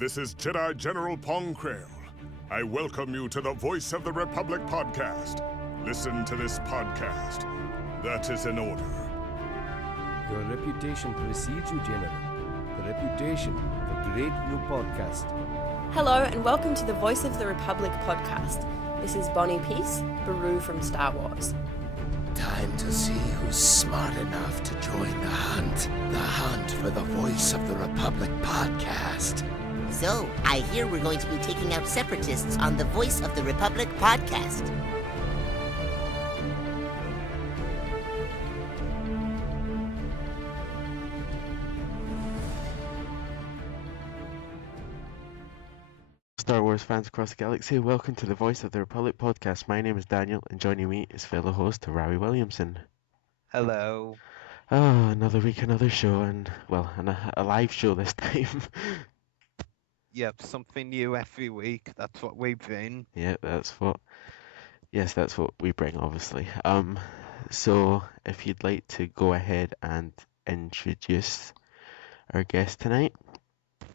This is Jedi General Pong Krail. I welcome you to the Voice of the Republic podcast. Listen to this podcast. That is an order. Your reputation precedes you, General. The reputation of a great new podcast. Hello and welcome to the Voice of the Republic podcast. This is Bonnie Peace, Baru from Star Wars. Time to see who's smart enough to join the hunt for the Voice of the Republic podcast. So, I hear we're going to be taking out separatists on the Voice of the Republic podcast. Star Wars fans across the galaxy, welcome to the Voice of the Republic podcast. My name is Daniel, and joining me is fellow host Rowie Williamson. Hello. Oh, another week, another show, and, well, a live show this time. Yep, something new every week. That's what we bring. Yeah, that's what we bring, obviously. So, if you'd like to go ahead and introduce our guest tonight.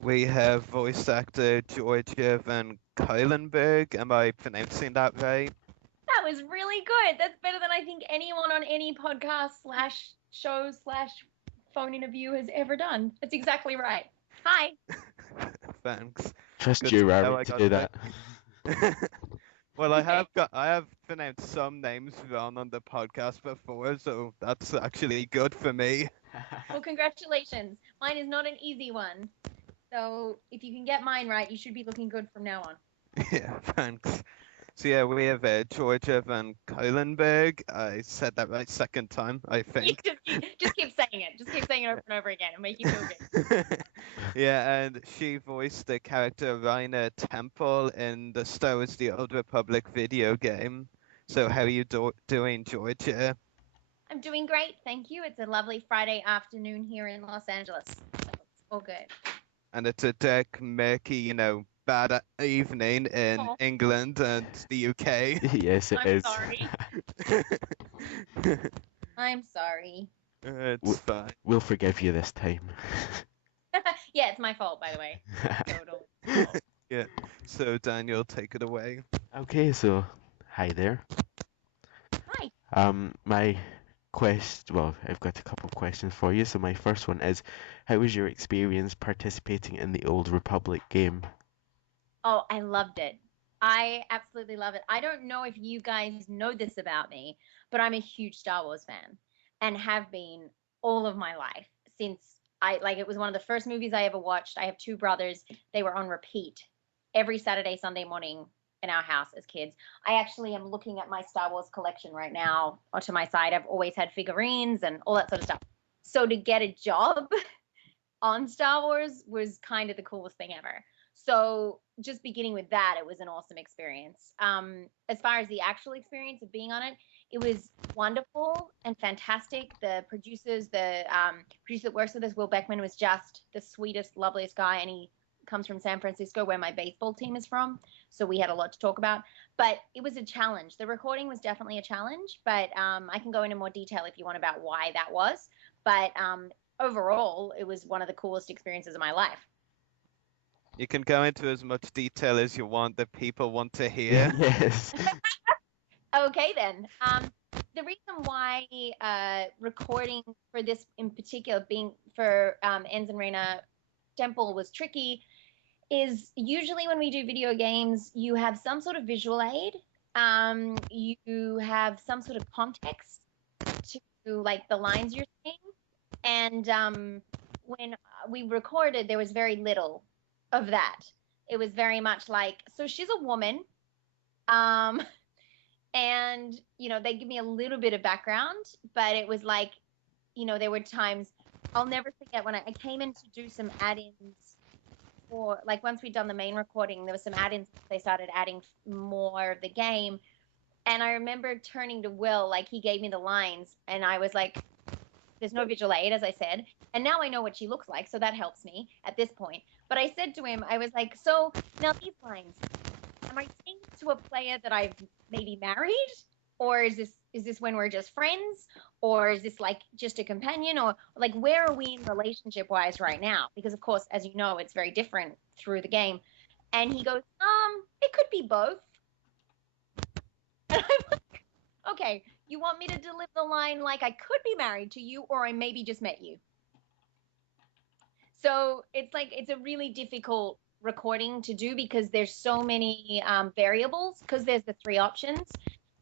We have voice actor Georgia Van Cuylenburg. Am I pronouncing that right? That was really good. That's better than I think anyone on any podcast / show / phone interview has ever done. That's exactly right. Hi. Thanks. Trust Good you, to know Rowie, I to got do that. that. Well, I have pronounced some names wrong on the podcast before, so that's actually good for me. Well, congratulations. Mine is not an easy one. So if you can get mine right, you should be looking good from now on. Yeah, thanks. So yeah, we have Georgia Van Cuylenburg. I said that right second time, I think. Just keep saying it. Just keep saying it over and over again and make you feel good. Yeah, and she voiced the character Raina Temple in the Star Wars The Old Republic video game. So how are you doing, Georgia? I'm doing great, thank you. It's a lovely Friday afternoon here in Los Angeles. So it's all good. And it's a dark, murky, bad evening in England and the UK. Yes, it is. Sorry. I'm sorry. It's fine. We'll forgive you this time. Yeah, it's my fault, by the way. Total. Yeah. So Daniel, take it away. Okay, so hi there. Hi. I've got a couple of questions for you. So my first one is, how was your experience participating in the Old Republic game? Oh, I loved it. I absolutely love it. I don't know if you guys know this about me, but I'm a huge Star Wars fan and have been all of my life since it was one of the first movies I ever watched. I have two brothers. They were on repeat every Saturday, Sunday morning in our house as kids. I actually am looking at my Star Wars collection right now or to my side. I've always had figurines and all that sort of stuff. So to get a job on Star Wars was kind of the coolest thing ever. So just beginning with that, it was an awesome experience. As far as the actual experience of being on it, it was wonderful and fantastic. The producer that works with us, Will Beckman, was just the sweetest, loveliest guy, and he comes from San Francisco, where my baseball team is from. So we had a lot to talk about. But it was a challenge. The recording was definitely a challenge, but I can go into more detail if you want about why that was. But overall, it was one of the coolest experiences of my life. You can go into as much detail as you want that people want to hear. Yes. Okay, then. The reason why recording for this in particular, being for Ensign Raina Temple, was tricky is usually when we do video games, you have some sort of visual aid. You have some sort of context to like the lines you're saying. And when we recorded, there was very little of that. It was very much like, so she's a woman. And, they give me a little bit of background, but it was like, there were times I'll never forget when I came in to do some add-ins for, like, once we'd done the main recording, there was some add-ins. They started adding more of the game. And I remember turning to Will, like he gave me the lines and I was like, there's no visual aid, as I said. And now I know what she looks like. So that helps me at this point. But I said to him, I was like, so now these lines, am I saying to a player that I've maybe married? Or is this when we're just friends? or is this like just a companion, or like where are we in relationship wise right now? Because of course, as you know, it's very different through the game. And he goes, it could be both. And I'm like, okay, you want me to deliver the line like I could be married to you, or I maybe just met you? So it's like it's a really difficult recording to do because there's so many variables, because there's the three options.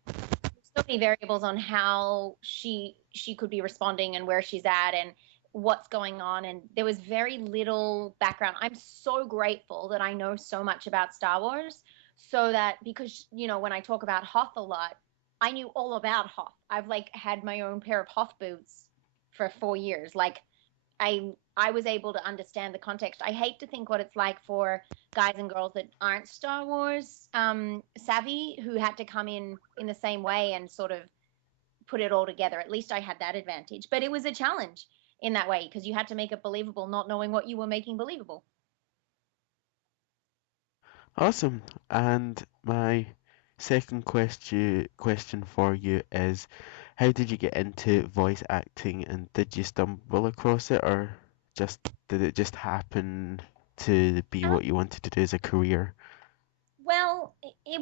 There's so many variables on how she could be responding and where she's at and what's going on, and there was very little background. I'm so grateful that I know so much about Star Wars, so that, because when I talk about Hoth a lot, I knew all about Hoth. I've like had my own pair of Hoth boots for 4 years. Like I was able to understand the context. I hate to think what it's like for guys and girls that aren't Star Wars savvy, who had to come in the same way and sort of put it all together. At least I had that advantage, but it was a challenge in that way because you had to make it believable, not knowing what you were making believable. Awesome. And my second question for you is, how did you get into voice acting, and did you stumble across it, or did it just happen to be what you wanted to do as a career? Well, it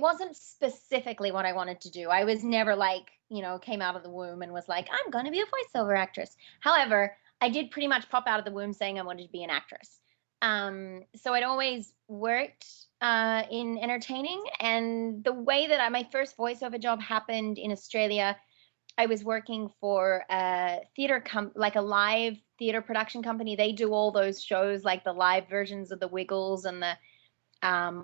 wasn't specifically what I wanted to do. I was never like, came out of the womb and was like, I'm going to be a voiceover actress. However, I did pretty much pop out of the womb saying I wanted to be an actress. So I'd always worked in entertaining, and the way that my first voiceover job happened in Australia, I was working for a like a live theater production company. They do all those shows, like the live versions of the Wiggles and the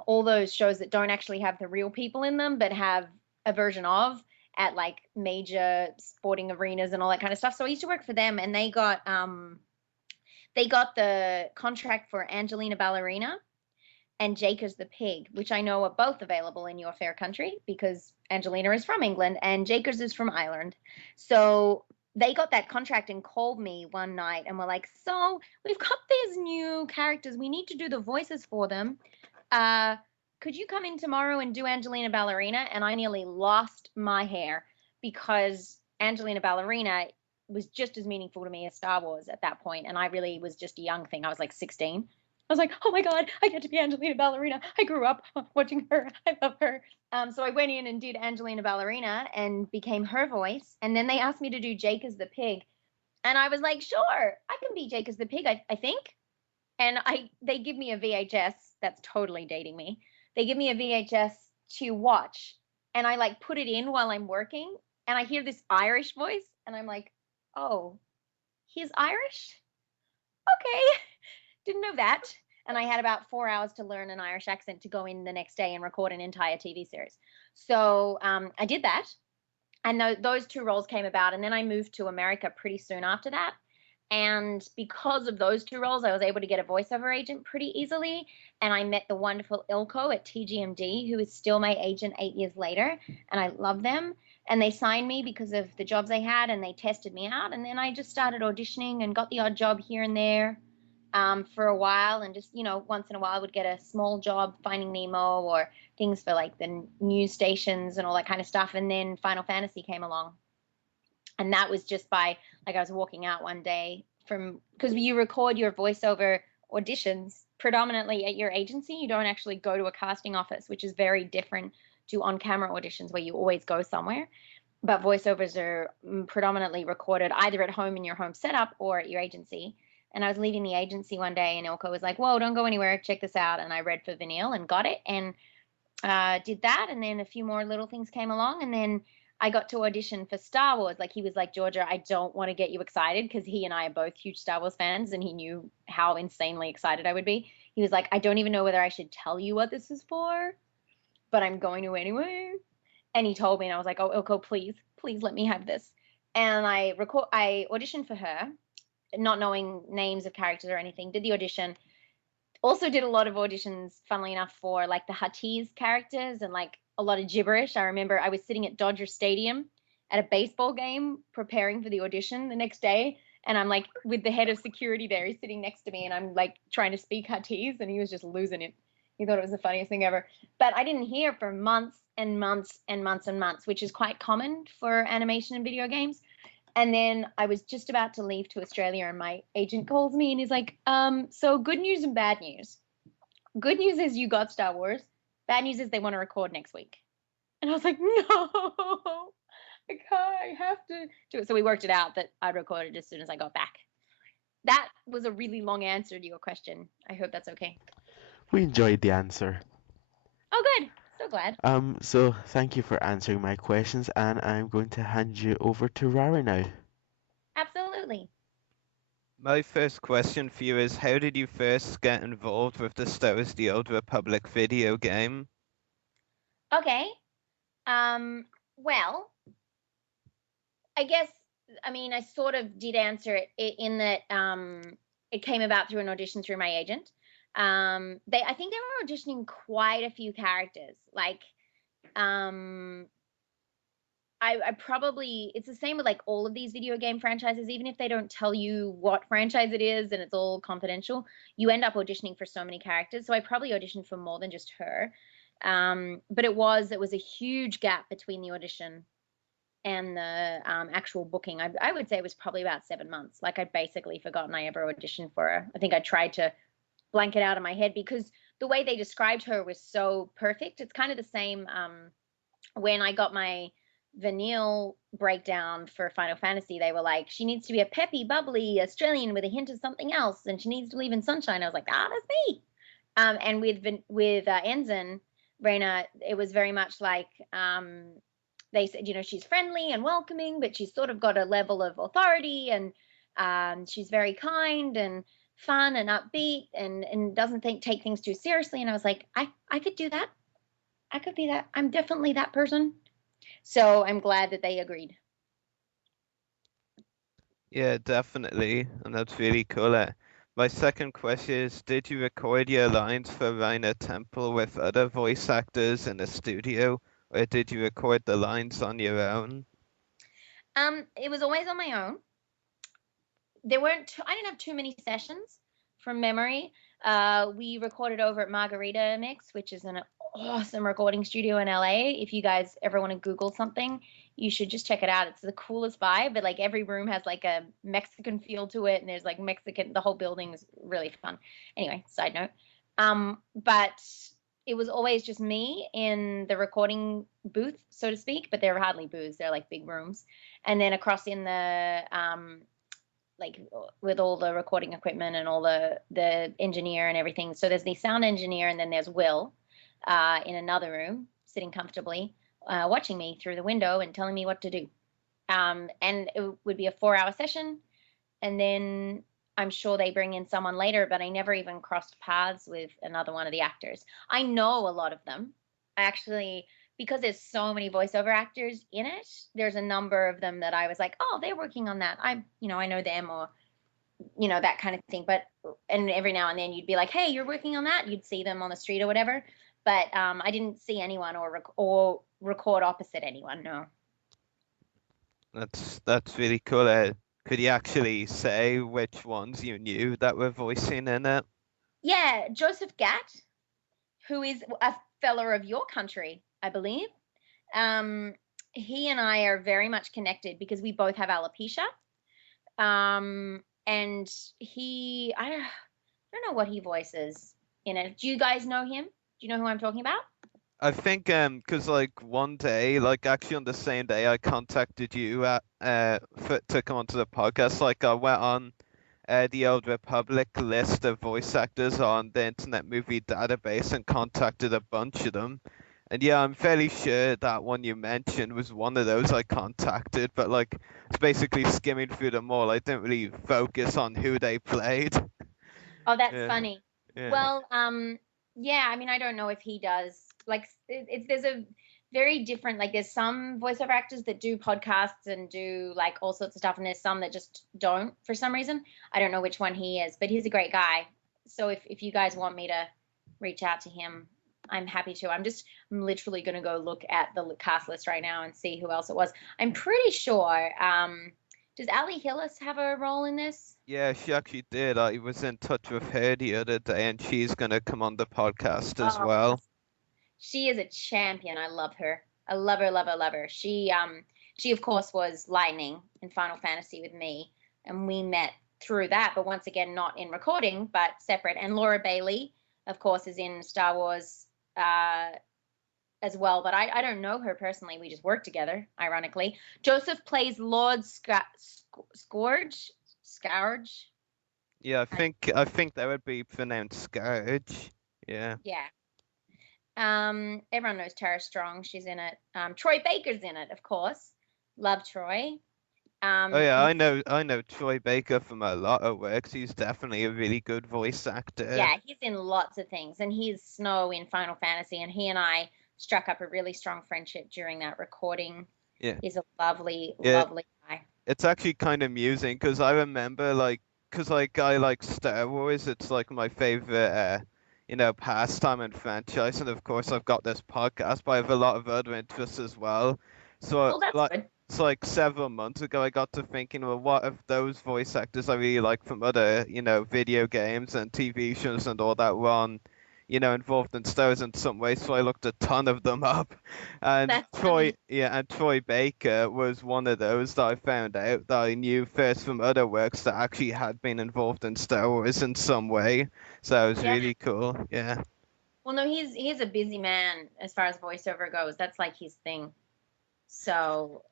all those shows that don't actually have the real people in them, but have a version of, at like major sporting arenas and all that kind of stuff. So I used to work for them, and they got the contract for Angelina Ballerina and Jakers the Pig, which I know are both available in your fair country because Angelina is from England and Jakers is from Ireland. So they got that contract and called me one night and were like, so we've got these new characters. We need to do the voices for them. Could you come in tomorrow and do Angelina Ballerina? And I nearly lost my hair because Angelina Ballerina was just as meaningful to me as Star Wars at that point. And I really was just a young thing. I was like 16. I was like, oh my God, I get to be Angelina Ballerina. I grew up watching her. I love her. So I went in and did Angelina Ballerina and became her voice. And then they asked me to do Jake as the pig. And I was like, sure, I can be Jake as the pig, I think. And they give me a VHS. That's totally dating me. They give me a VHS to watch. And I like put it in while I'm working. And I hear this Irish voice. And I'm like, oh, he's Irish? Okay. Didn't know that. And I had about 4 hours to learn an Irish accent to go in the next day and record an entire TV series. So I did that. And those two roles came about. And then I moved to America pretty soon after that. And because of those two roles, I was able to get a voiceover agent pretty easily. And I met the wonderful Ilko at TGMD, who is still my agent 8 years later. And I love them. And they signed me because of the jobs I had, and they tested me out. And then I just started auditioning and got the odd job here and there for a while. And just, once in a while I would get a small job Finding Nemo or things for like the news stations and all that kind of stuff. And then Final Fantasy came along. And that was just by, like, I was walking out one day because you record your voiceover auditions predominantly at your agency. You don't actually go to a casting office, which is very different to on-camera auditions where you always go somewhere. But voiceovers are predominantly recorded either at home in your home setup or at your agency. And I was leaving the agency one day, and Ilko was like, whoa, don't go anywhere. Check this out. And I read for Vinyl and got it and did that. And then a few more little things came along. And then I got to audition for Star Wars. Like, he was like, Georgia, I don't want to get you excited, because he and I are both huge Star Wars fans, and he knew how insanely excited I would be. He was like, I don't even know whether I should tell you what this is for, but I'm going to anyway. And he told me, and I was like, oh, Ilko, please let me have this. And I auditioned for her, not knowing names of characters or anything, did the audition. Also did a lot of auditions, funnily enough, for like the Huttese characters and like a lot of gibberish. I remember I was sitting at Dodger Stadium at a baseball game preparing for the audition the next day. And I'm like with the head of security there. He's sitting next to me, and I'm like trying to speak Huttese, and he was just losing it. He thought it was the funniest thing ever. But I didn't hear for months and months and months and months, which is quite common for animation and video games. And then I was just about to leave to Australia, and my agent calls me and he's like, so good news and bad news. Good news is you got Star Wars. Bad news is they want to record next week. And I was like, no, I can't. I have to do it. So we worked it out that I'd record it as soon as I got back. That was a really long answer to your question. I hope that's okay. We enjoyed the answer. Oh, good. So glad. So thank you for answering my questions, and I'm going to hand you over to Rara now. Absolutely. My first question for you is, how did you first get involved with the Star Wars: The Old Republic video game? Okay. Well, I guess, I mean, I sort of did answer it in that it came about through an audition through my agent. I think they were auditioning quite a few characters. Like, I probably, it's the same with like all of these video game franchises. Even if they don't tell you what franchise it is and it's all confidential, you end up auditioning for so many characters. So I probably auditioned for more than just her. But it was a huge gap between the audition and the actual booking. I would say it was probably about 7 months. Like, I'd basically forgotten I ever auditioned for her. I think I tried to blank it out of my head because the way they described her was so perfect. It's kind of the same when I got my Vanille breakdown for Final Fantasy. They were like, she needs to be a peppy, bubbly Australian with a hint of something else, and she needs to live in sunshine. I was like, that's me. And with Ensign Reina, it was very much like they said, she's friendly and welcoming, but she's sort of got a level of authority, and she's very kind and fun and upbeat, and doesn't take things too seriously. And I was like, I could do that. I could be that. I'm definitely that person. So I'm glad that they agreed. Yeah, definitely, and that's really cool. My second question is, did you record your lines for Raina Temple with other voice actors in the studio, or did you record the lines on your own? It was always on my own. I didn't have too many sessions from memory. We recorded over at Margarita Mix, which is an awesome recording studio in LA. If you guys ever want to Google something, you should just check it out. It's the coolest vibe, but like every room has like a Mexican feel to it, and there's like the whole building is really fun. Anyway, side note. But it was always just me in the recording booth, so to speak, but they're hardly booths. They're like big rooms. And then across in the like with all the recording equipment and all the engineer and everything. So there's the sound engineer, and then there's Will in another room sitting comfortably watching me through the window and telling me what to do. And it would be a 4-hour session, and then I'm sure they bring in someone later, but I never even crossed paths with another one of the actors. I know a lot of them. Actually, because there's so many voiceover actors in it, there's a number of them that I was like, oh, they're working on that. I know them, or, that kind of thing. And every now and then you'd be like, hey, you're working on that. You'd see them on the street or whatever. But I didn't see anyone or record opposite anyone. No. That's really cool. Could you actually say which ones you knew that were voicing in it? Yeah, Joseph Gatt, who is a fella of your country, I believe. He and I are very much connected because we both have alopecia. And I don't know what he voices in it. Do you guys know him? Do you know who I'm talking about? I think cause like one day, like actually on the same day, I contacted you to come onto the podcast. Like I went on the Old Republic list of voice actors on the Internet Movie Database and contacted a bunch of them. And yeah, I'm fairly sure that one you mentioned was one of those I contacted, but like it's basically skimming through them all. I didn't really focus on who they played. Oh, that's Yeah. funny. Yeah. Well, yeah, I mean, I don't know if he does. Like, there's a very different, like, there's some voiceover actors that do podcasts and do like all sorts of stuff, and there's some that just don't for some reason. I don't know which one he is, but he's a great guy. So if you guys want me to reach out to him, I'm happy to. I'm literally going to go look at the cast list right now and see who else it was. I'm pretty sure. Does Ali Hillis have a role in this? Yeah, she actually did. I was in touch with her the other day, and she's gonna come on the podcast as well. She is a champion. I love her. I love her, love her, love her. She, of course, was Lightning in Final Fantasy with me, and we met through that, but once again, not in recording, but separate. And Laura Bailey, of course, is in Star Wars as well, but I don't know her personally. We just work together, ironically. Joseph plays Lord Scourge. Scourge. Yeah, I think that would be pronounced Scourge. Yeah. Yeah. Everyone knows Tara Strong. She's in it. Troy Baker's in it, of course. Love Troy. Oh yeah, I know Troy Baker from a lot of works. He's definitely a really good voice actor. Yeah, he's in lots of things, and he's Snow in Final Fantasy, and he and I struck up a really strong friendship during that recording. Yeah. He's a lovely, Yeah. lovely guy. It's actually kind of amusing because I remember because I like Star Wars. It's like my favorite pastime and franchise, and of course I've got this podcast, but I have a lot of other interests as well. So Oh, that's good. it's like several months ago I got to thinking, well, what if those voice actors I really like from other video games and TV shows and all that were on involved in Star Wars in some way, so I looked a ton of them up. And That's Troy funny. Baker was one of those that I found out that I knew first from other works that actually had been involved in Star Wars in some way. So that was Yeah. really cool. Yeah. Well, no, he's a busy man as far as voiceover goes. That's like his thing. So,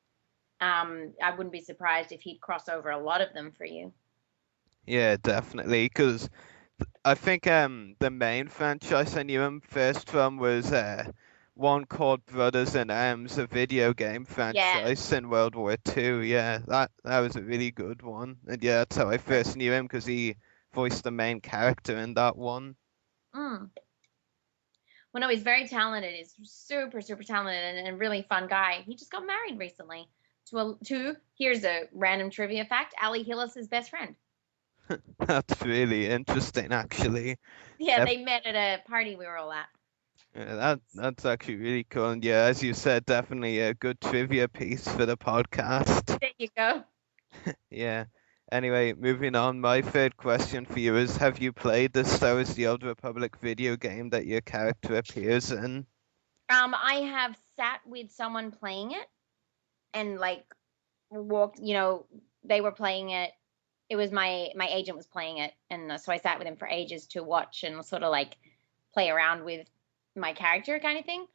I wouldn't be surprised if he'd cross over a lot of them for you. Yeah, definitely. Because I think the main franchise I knew him first from was one called Brothers in Arms, a video game franchise in World War II. Yeah, that was a really good one. And yeah, that's how I first knew him because he voiced the main character in that one. Mm. Well, no, he's very talented. He's super, super talented and a really fun guy. He just got married recently to here's a random trivia fact, Ali Hillis's best friend. That's really interesting, actually. Yeah, Yep. they met at a party we were all at. Yeah, that's actually really cool. And yeah, as you said, definitely a good trivia piece for the podcast. There you go. Yeah. Anyway, moving on, my third question for you is, have you played the Star Wars The Old Republic video game that your character appears in? I have sat with someone playing it and like walked, they were playing it. It was my agent was playing it, and so I sat with him for ages to watch and sort of like play around with my character kind of thing.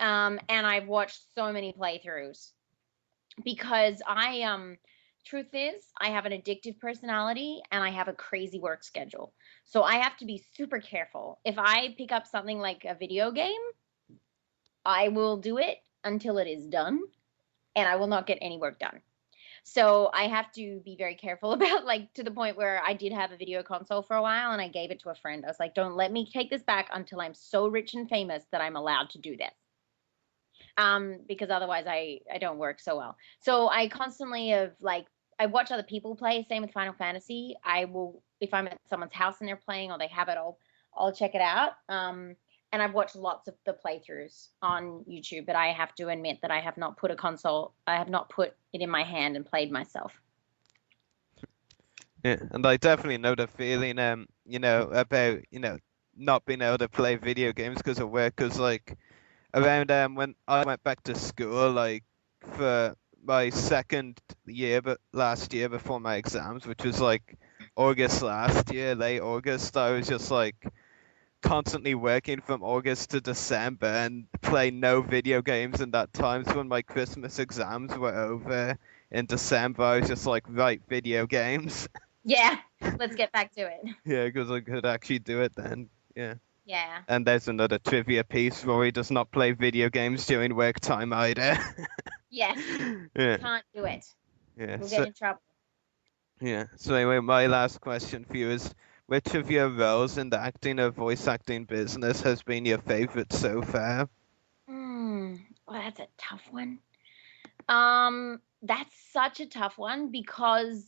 And I've watched so many playthroughs because truth is, I have an addictive personality and I have a crazy work schedule. So I have to be super careful. If I pick up something like a video game, I will do it until it is done, and I will not get any work done. So I have to be very careful about, like, to the point where I did have a video console for a while and I gave it to a friend. I was like, don't let me take this back until I'm so rich and famous that I'm allowed to do this. Because otherwise I don't work so well. So I constantly have, like, I watch other people play. Same with Final Fantasy. I will, if I'm at someone's house and they're playing or they have it, I'll check it out. And I've watched lots of the playthroughs on YouTube, but I have to admit that I have not put it in my hand and played myself. Yeah, and I definitely know the feeling, about, not being able to play video games because of work. Because, like, around when I went back to school, like, for my second year, but last year before my exams, which was, like, August last year, late August, I was just, like, constantly working from August to December and play no video games in that time. So when my Christmas exams were over in December, I was just like, right, video games. Yeah, let's get back to it. Yeah, because I could actually do it then. Yeah. Yeah. And there's another trivia piece. Rory does not play video games during work time either. Yes. Yeah. Can't do it. Yeah. We'll get in trouble. Yeah. So anyway, my last question for you is, which of your roles in the acting or voice acting business has been your favorite so far? Well, that's a tough one. That's such a tough one because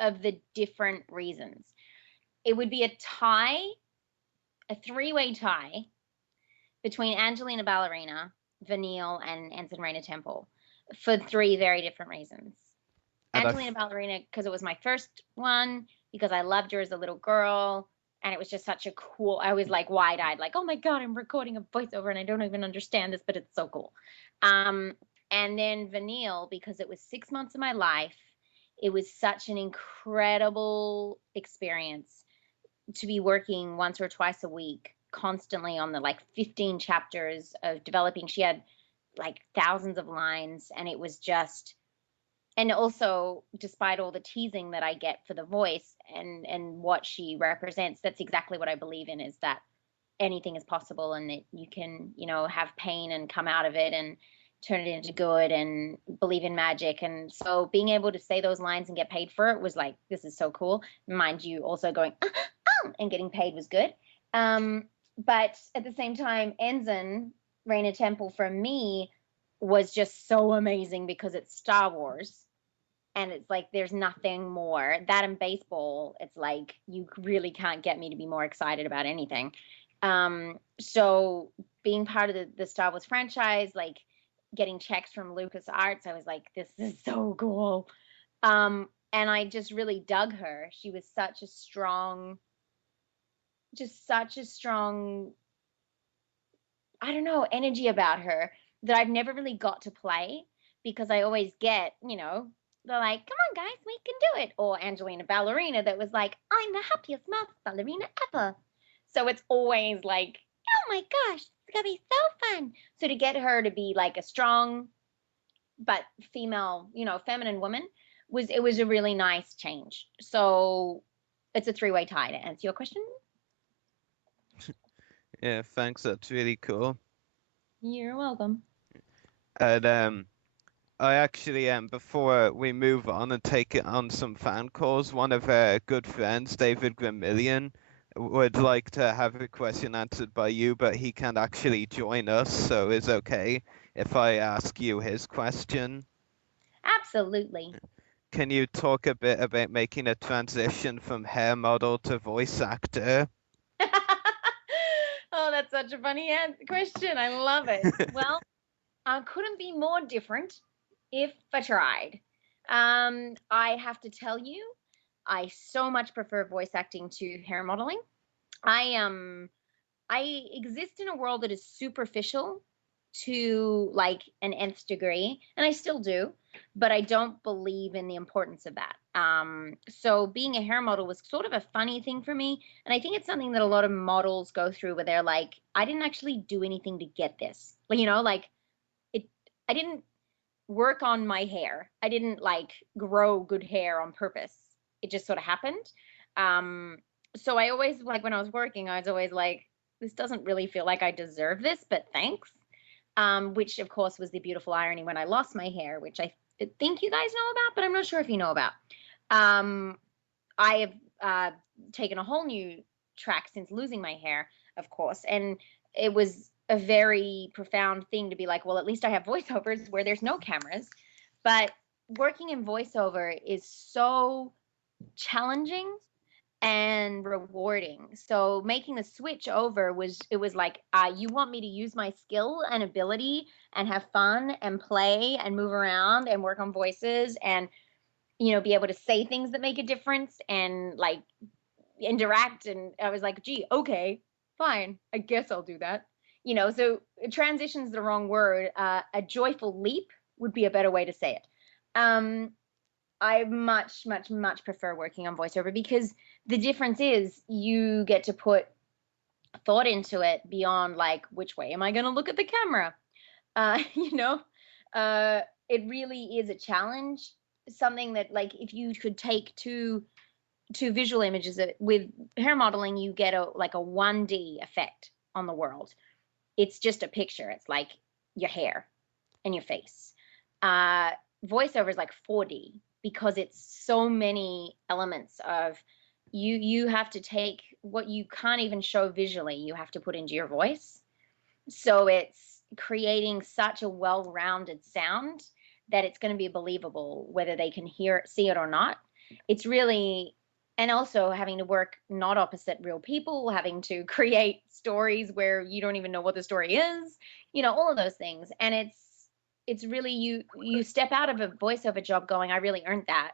of the different reasons. It would be a three-way tie between Angelina Ballerina, Vanille, and Ensign Raina Temple for three very different reasons. Angelina Ballerina, because it was my first one, because I loved her as a little girl, and it was just such a cool, I was like wide-eyed, like, oh my God, I'm recording a voiceover and I don't even understand this, but it's so cool. And then Vanille, because it was 6 months of my life, it was such an incredible experience to be working once or twice a week constantly on the like 15 chapters of developing. She had like thousands of lines, and it was just, and also despite all the teasing that I get for the voice and what she represents, that's exactly what I believe in, is that anything is possible, and that you can, have pain and come out of it and turn it into good, and believe in magic. And so being able to say those lines and get paid for it was like, this is so cool. Mind you, also going and getting paid was good. But at the same time, Ensign, Reina Temple, for me was just so amazing because it's Star Wars. And it's like, there's nothing more. That and baseball, it's like, you really can't get me to be more excited about anything. So being part of the Star Wars franchise, like getting checks from LucasArts, I was like, this is so cool. And I just really dug her. She was such a strong, I don't know, energy about her that I've never really got to play, because I always get, they're like, come on, guys, we can do it. Or Angelina Ballerina that was like, I'm the happiest mouse ballerina ever. So it's always like, oh my gosh, it's going to be so fun. So to get her to be like a strong but female, feminine woman, it was a really nice change. So it's a three-way tie to answer your question. Yeah, thanks. That's really cool. You're welcome. And I actually before we move on and take it on some fan calls, one of our good friends, David Gramillion, would like to have a question answered by you, but he can't actually join us, so it's okay if I ask you his question. Absolutely. Can you talk a bit about making a transition from hair model to voice actor? Oh, that's such a funny question. I love it. Well, I couldn't be more different if I tried. I have to tell you, I so much prefer voice acting to hair modeling. I exist in a world that is superficial to like an nth degree, and I still do, but I don't believe in the importance of that. So being a hair model was sort of a funny thing for me, and I think it's something that a lot of models go through, where they're like, I didn't actually do anything to get this. Like it, I didn't work on my hair. I didn't like grow good hair on purpose. It just sort of happened. So I always, like, when I was working, I was always like, this doesn't really feel like I deserve this, but thanks. Which of course was the beautiful irony when I lost my hair, which I think you guys know about, but I'm not sure if you know about. I have taken a whole new track since losing my hair, of course, and it was a very profound thing to be like, well, at least I have voiceovers where there's no cameras. But working in voiceover is so challenging and rewarding. So making the switch over was like, you want me to use my skill and ability and have fun and play and move around and work on voices and be able to say things that make a difference and like interact. And I was like, gee, okay, fine, I guess I'll do that. So transition's the wrong word. A joyful leap would be a better way to say it. I much, much, much prefer working on voiceover, because the difference is you get to put thought into it beyond like, which way am I going to look at the camera? It really is a challenge. Something that, like, if you could take two visual images, with hair modeling, you get a 1D effect on the world. It's just a picture. It's like your hair and your face. Voiceover is like 4D, because it's so many elements of you have to take what you can't even show visually, you have to put into your voice. So it's creating such a well-rounded sound that it's going to be believable whether they can see it or not. It's really, and also having to work not opposite real people, having to create stories where you don't even know what the story is, all of those things. And it's really, you step out of a voiceover job going, I really earned that.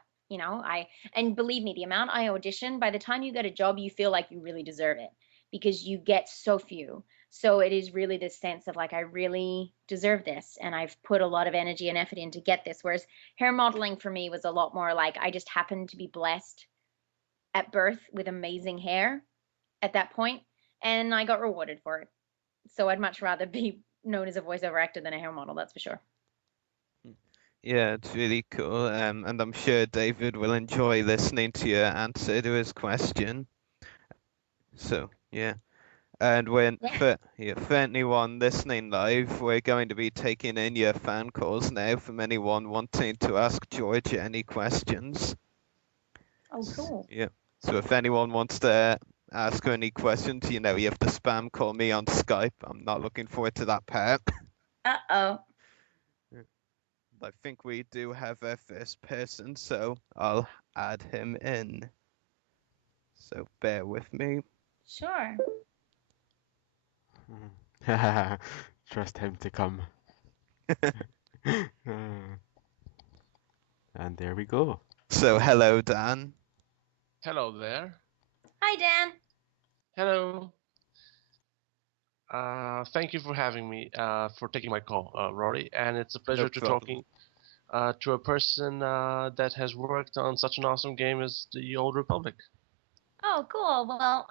And believe me, the amount I audition, by the time you get a job, you feel like you really deserve it, because you get so few. So it is really this sense of like, I really deserve this, and I've put a lot of energy and effort in to get this. Whereas hair modeling for me was a lot more like, I just happened to be blessed at birth with amazing hair at that point, and I got rewarded for it. So I'd much rather be known as a voiceover actor than a hair model, that's for sure. Yeah, it's really cool. And I'm sure David will enjoy listening to your answer to his question. So, yeah. And for anyone listening live, we're going to be taking in your fan calls now from anyone wanting to ask Georgia any questions. Oh, cool. Yeah. So if anyone wants to ask her any questions, you have to spam call me on Skype. I'm not looking forward to that part. Uh-oh. I think we do have our first person, so I'll add him in. So bear with me. Sure. Trust him to come. And there we go. So hello, Dan. Hello there. Hi, Dan. Hello. Thank you for having me, for taking my call, Rory. And it's a pleasure to problem. talking to a person that has worked on such an awesome game as the Old Republic. Oh, cool. Well,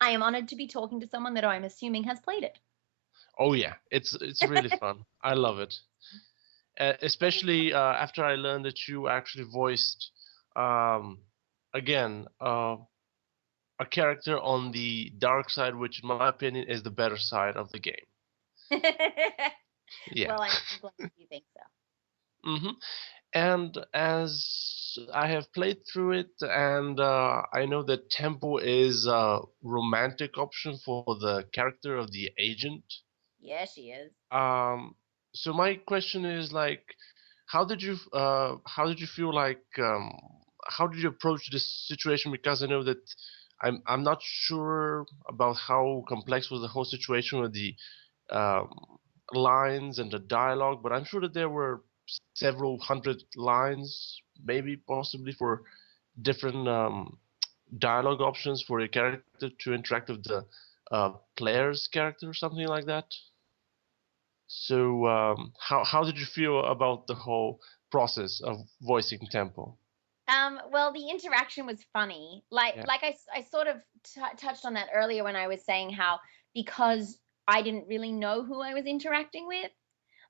I am honored to be talking to someone that I'm assuming has played it. Oh yeah, it's really fun. I love it, especially after I learned that you actually voiced again a character on the dark side, which in my opinion is the better side of the game. Yeah. Well, I'm glad you think so. Mm-hmm. And as I have played through it, and I know that tempo is a romantic option for the character of the agent. Yeah, she is. So my question is like, how did you feel like how did you approach this situation? Because I know that I'm not sure about how complex was the whole situation with the um, lines and the dialogue, but I'm sure that there were several hundred lines, maybe possibly for different dialogue options for a character to interact with the player's character or something like that. So how did you feel about the whole process of voicing Tempo? Well, the interaction was funny. Like Yeah. I sort of touched on that earlier when I was saying how, because I didn't really know who I was interacting with.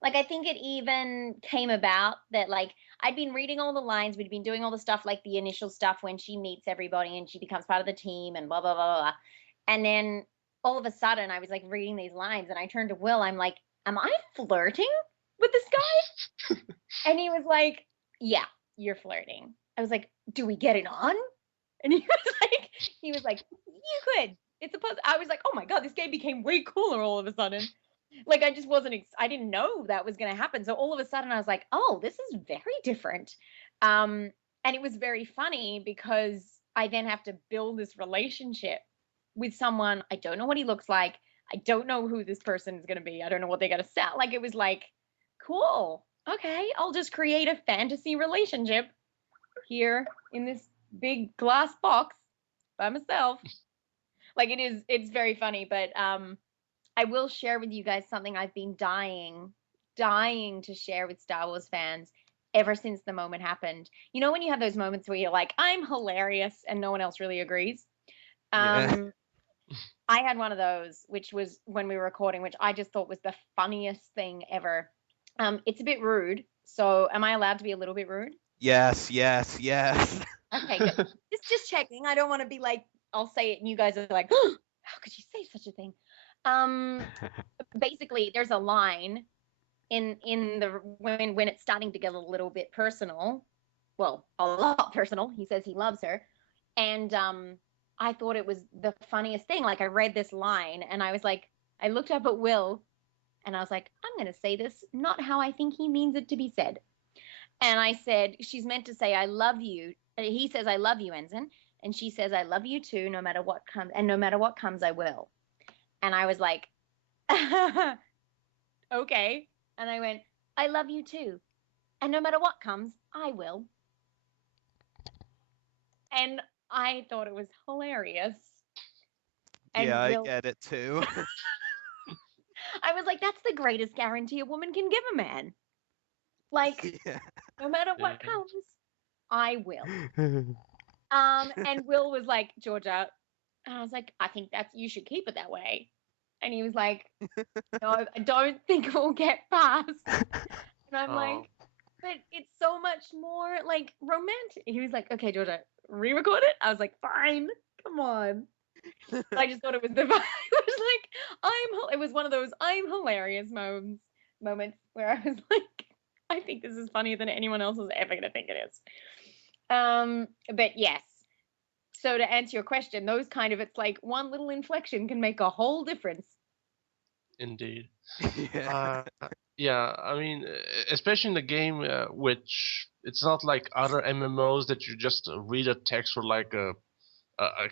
Like, I think it even came about that, like, I'd been reading all the lines, we'd been doing all the stuff, like the initial stuff when she meets everybody and she becomes part of the team and blah, blah, blah, blah. And then all of a sudden I was like reading these lines and I turned to Will, I'm like, am I flirting with this guy? And he was like, yeah, you're flirting. I was like, do we get it on? And he was like, you could. It's a puzzle. I was like, oh my God, this game became way cooler all of a sudden. Like, I just wasn't, I didn't know that was going to happen. So all of a sudden I was like, oh, this is very different. And it was very funny because I then have to build this relationship with someone. I don't know what he looks like. I don't know who this person is going to be. I don't know what they're going to sound like. It was like, cool. Okay, I'll just create a fantasy relationship here in this big glass box by myself. Like, it's very funny, but I will share with you guys something I've been dying to share with Star Wars fans ever since the moment happened. You know when you have those moments where you're like, I'm hilarious, and no one else really agrees? Yeah. I had one of those, which was when we were recording, which I just thought was the funniest thing ever. It's a bit rude, so am I allowed to be a little bit rude? Yes. Okay, good. Just checking. I don't want to be like, I'll say it and you guys are like, oh, how could you say such a thing? Basically, there's a line in the when it's starting to get a little bit personal. Well, a lot personal. He says he loves her, and I thought it was the funniest thing. Like, I read this line and I was like, I looked up at Will, and I was like, I'm going to say this not how I think he means it to be said. And I said, she's meant to say, I love you. He says, I love you, Ensign. And she says, I love you too, no matter what comes. And no matter what comes, I will. And I was like, okay. And I went, I love you too. And no matter what comes, I will. And I thought it was hilarious. And Yeah, Will, I get it too. I was like, that's the greatest guarantee a woman can give a man. Like, Yeah. no matter what Yeah. comes, I will. And Will was like, Georgia, and I was like, I think that's you should keep it that way. And he was like, no, I don't think it will get past. And I'm like, Oh, but it's so much more like romantic. He was like, okay, Georgia, re-record it. I was like, fine, come on. I just thought it was the vibe. It was like it was one of those I'm hilarious moments where I was like, I think this is funnier than anyone else is ever gonna think it is. But yes. So to answer your question, those kind of it's like one little inflection can make a whole difference. indeed. Yeah. Uh, yeah, I mean, especially in the game, which it's not like other MMOs that you just read a text or like a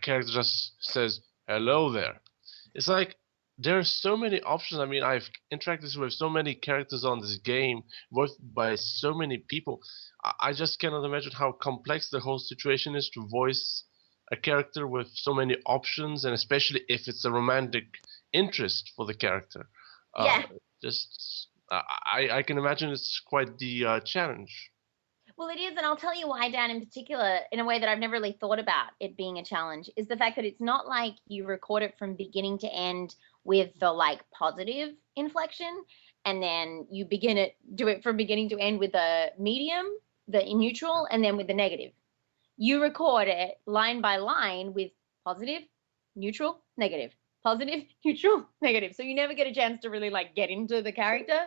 character just says hello there. It's like there are so many options. I mean, I've interacted with so many characters on this game, voiced by so many people. I just cannot imagine how complex the whole situation is to voice a character with so many options, and especially if it's a romantic interest for the character. Uh, Yeah. just I can imagine it's quite the challenge. Well, it is, and I'll tell you why, Dan, in particular, in a way that I've never really thought about it being a challenge, is the fact that it's not like you record it from beginning to end with the like positive inflection, and then you do it from beginning to end with the medium, the neutral, and then with the negative. You record it line by line with positive, neutral, negative, positive, neutral, negative. So you never get a chance to really like get into the character,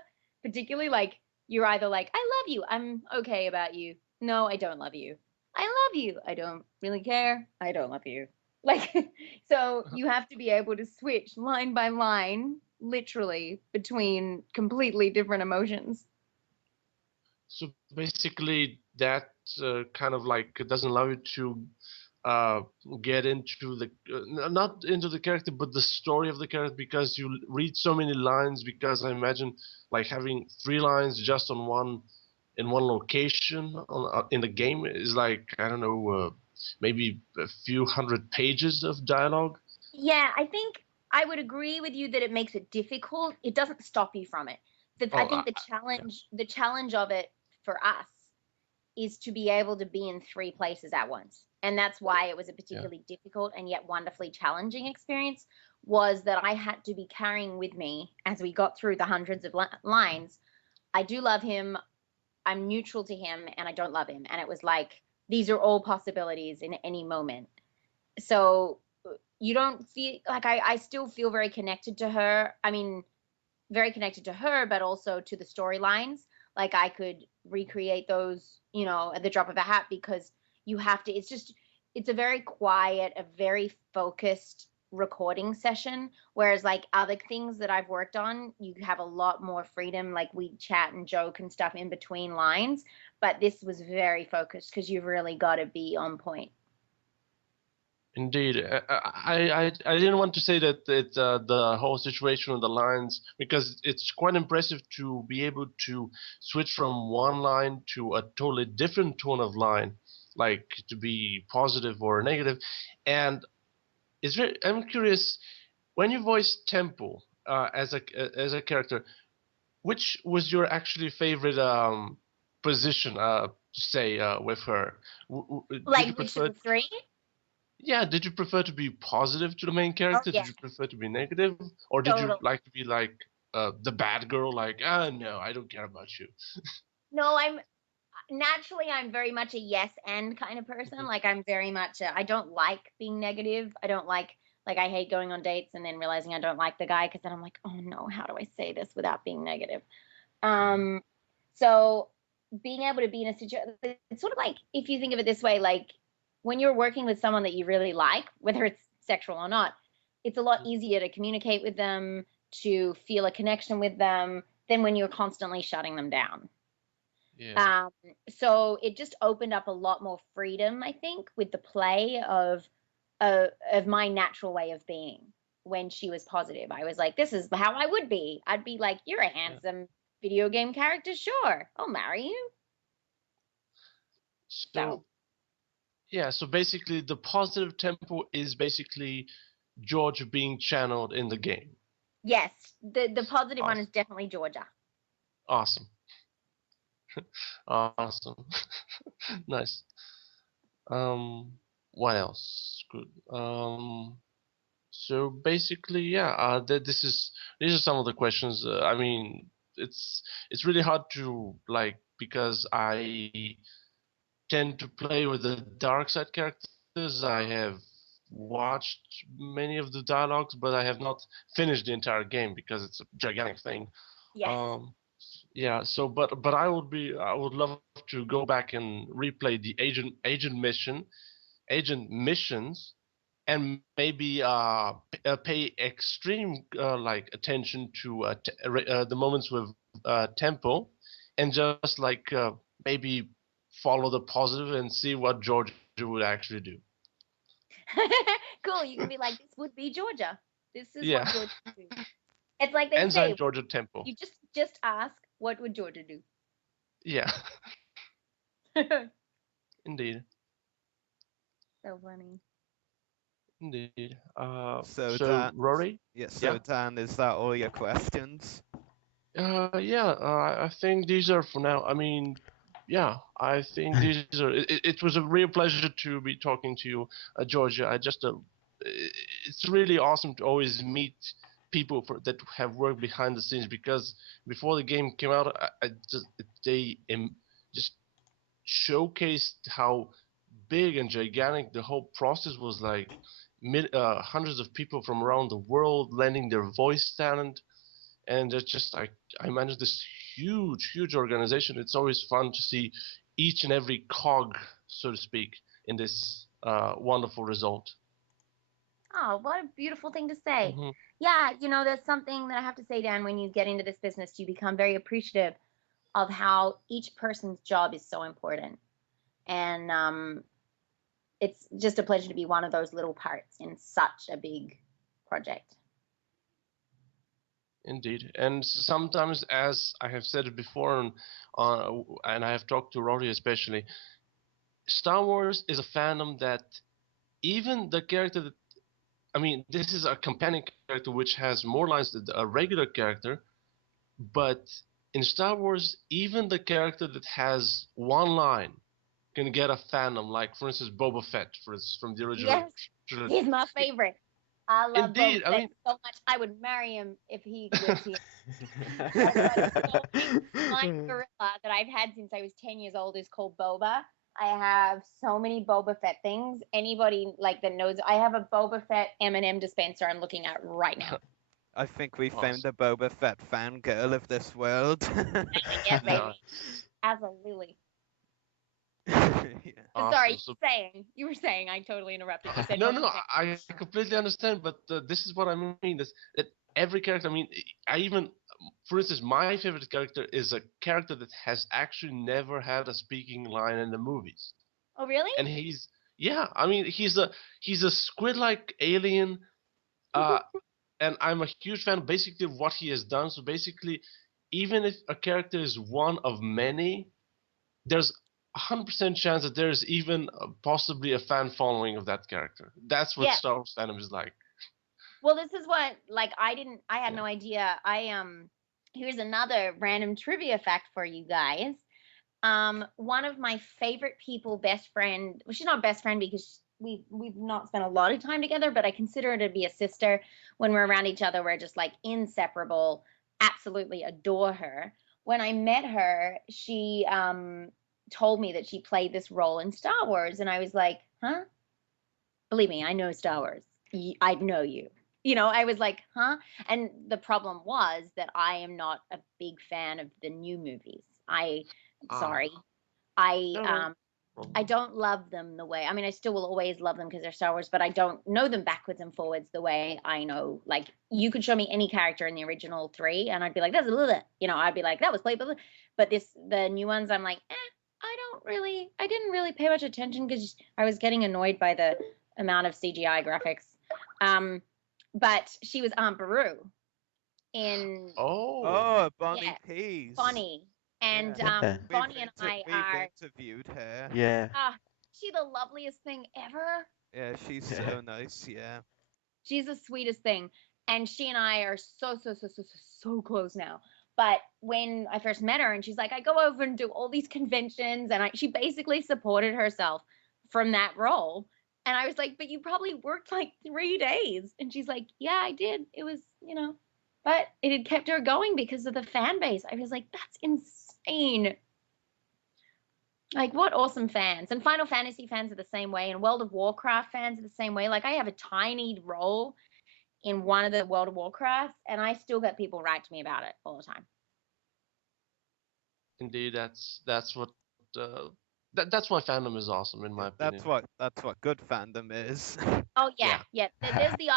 particularly like you're either like, I love you, I'm okay about you. No, I don't love you. I love you. I don't really care. I don't love you. Like, so you have to be able to switch line by line, literally, between completely different emotions. So basically, that kind of like doesn't allow you to uh, get into the not into the character, but the story of the character because you read so many lines. Because I imagine like having 3 lines just on one in one location in the game is like I don't know, maybe a few hundred pages of dialogue. Yeah, I think I would agree with you that it makes it difficult. It doesn't stop you from it. I Oh, think yeah. the challenge of it for us is to be able to be in three places at once. And that's why it was a Yeah. particularly difficult and yet wonderfully challenging experience was that I had to be carrying with me as we got through the hundreds of lines. I do love him. I'm neutral to him and I don't love him. And it was like, these are all possibilities in any moment. So you don't feel like I still feel very connected to her. I mean, very connected to her, but also to the storylines. Like I could recreate those, at the drop of a hat because you have to, it's a very quiet, a very focused recording session. Whereas like other things that I've worked on, you have a lot more freedom. Like we chat and joke and stuff in between lines. But this was very focused because you've really got to be on point. Indeed, I didn't want to say that the whole situation on the lines because it's quite impressive to be able to switch from one line to a totally different tone of line, like to be positive or negative, and it's very. I'm curious when you voice Temple as a character, which was your actually favorite position to say with her? Did you Like which of prefer? the three? Yeah, did you prefer to be positive to the main Oh character? yeah, Did you prefer to be negative? Or did you totally. like to be like the bad girl, like, ah, no, I don't care about you? No, I'm very much a yes and kind of person. Like I'm very much I don't like being negative. I don't like I hate going on dates and then realizing I don't like the guy because then I'm like, oh no, how do I say this without being negative? Um, so being able to be in a situation, it's sort of like if you think of it this way, like when you're working with someone that you really like, whether it's sexual or not, it's a lot easier to communicate with them, to feel a connection with them than when you're constantly shutting them down. Yeah. Um, so it just opened up a lot more freedom, I think, with the play of my natural way of being when she was positive. I was like, this is how I would be. I'd be like, you're a Yeah. handsome video game character, sure. I'll marry you. So So yeah, so basically the positive tempo is basically George being channeled in the game. Yes, the positive one is Awesome. definitely Georgia. Awesome. Awesome. Nice. Um, what else? Good. So basically, yeah. This is these are some of the questions. I mean, it's really hard to like because I tend to play with the dark side characters. I have watched many of the dialogues, but I have not finished the entire game because it's a gigantic thing. Yes. Yeah. So, but I would love to go back and replay the agent missions, and maybe pay extreme like attention to the moments with tempo, and just like maybe follow the positive and see what Georgia would actually do. Cool. You can be like, this would be Georgia. This is Yeah. what Georgia would do. It's like they Enzyme say, Georgia tempo. you just ask, what would Georgia do? Yeah. So Indeed. funny. Indeed. So So Dan, Rory. yeah. Yeah. So Dan, is that all your questions? Yeah. I think these are for now. I mean, yeah. I think these are. It was a real pleasure to be talking to you, Georgia. It's really awesome to always meet people that have worked behind the scenes because before the game came out, they just showcased how big and gigantic the whole process was. Like hundreds of people from around the world lending their voice talent, and it's just I manage this huge organization. It's always fun to see each and every cog, so to speak, in this wonderful result. Oh, what a beautiful thing to say. Hmm. Yeah, there's something that I have to say, Dan, when you get into this business, you become very appreciative of how each person's job is so important. And it's just a pleasure to be one of those little parts in such a big project. Indeed, and sometimes, as I have said it before, and I have talked to Rory especially, Star Wars is a fandom that even the character that I mean, this is a companion character which has more lines than a regular character, but in Star Wars, even the character that has one line can get a fandom, like for instance Boba Fett, for instance, from the original Yes, trilogy. he's my favorite. I love Boba Indeed, I Fett mean, so much. I would marry him if he lives here. I've got so my gorilla that I've had since I was 10 years old is called Boba. I have so many Boba Fett things. Anybody like that knows, I have a Boba Fett M&M dispenser I'm looking at right now. I think we Awesome. found the Boba Fett fangirl of this world. Yeah, baby. Nice. Absolutely. Yeah. But sorry, Awesome. you were saying, I totally interrupted. You said No, what no, you said. I completely understand, but this is what I mean. That every character, I mean, I even, for instance, my favorite character is a character that has actually never had a speaking line in the movies, Oh, really? and yeah, I mean, he's a squid-like alien, uh, and I'm a huge fan, basically, of what he has done. So basically, even if a character is one of many, there's 100% chance that there's even possibly a fan following of that character. That's what Yeah. Star Wars fandom is like. Well, this is what, like, I had Yeah. no idea. Here's another random trivia fact for you guys. One of my favorite people, best friend, well, she's not best friend because we've not spent a lot of time together, but I consider her to be a sister. When we're around each other, we're just like inseparable. Absolutely adore her. When I met her, she told me that she played this role in Star Wars, and I was like, huh? Believe me, I know Star Wars. I know you. I was like, huh? And the problem was that I am not a big fan of the new movies. Sorry. I No. I don't love them the way. I mean, I still will always love them because they're Star Wars, but I don't know them backwards and forwards the way I know. Like, you could show me any character in the original three, and I'd be like, that's a little, I'd be like, that was played, but the new ones, I'm like, I didn't really pay much attention because I was getting annoyed by the amount of CGI graphics. But she was Aunt Beru in Oh, Bonnie yeah, Pease. Bonnie. And Yeah. Bonnie and I are We've interviewed her. Yeah. she the loveliest thing ever. Yeah, she's so nice. Yeah. She's the sweetest thing. And she and I are so close now. But when I first met her, and she's like, I go over and do all these conventions, and she basically supported herself from that role. And I was like, but you probably worked like 3 days. And she's like, yeah, I did. It was, but it had kept her going because of the fan base. I was like, that's insane. Like, what awesome fans. And Final Fantasy fans are the same way, and World of Warcraft fans are the same way. Like, I have a tiny role in one of the World of Warcrafts, and I still get people write to me about it all the time. Indeed, that's what that's why fandom is awesome, in my opinion. That's what good fandom is. Oh yeah. There's the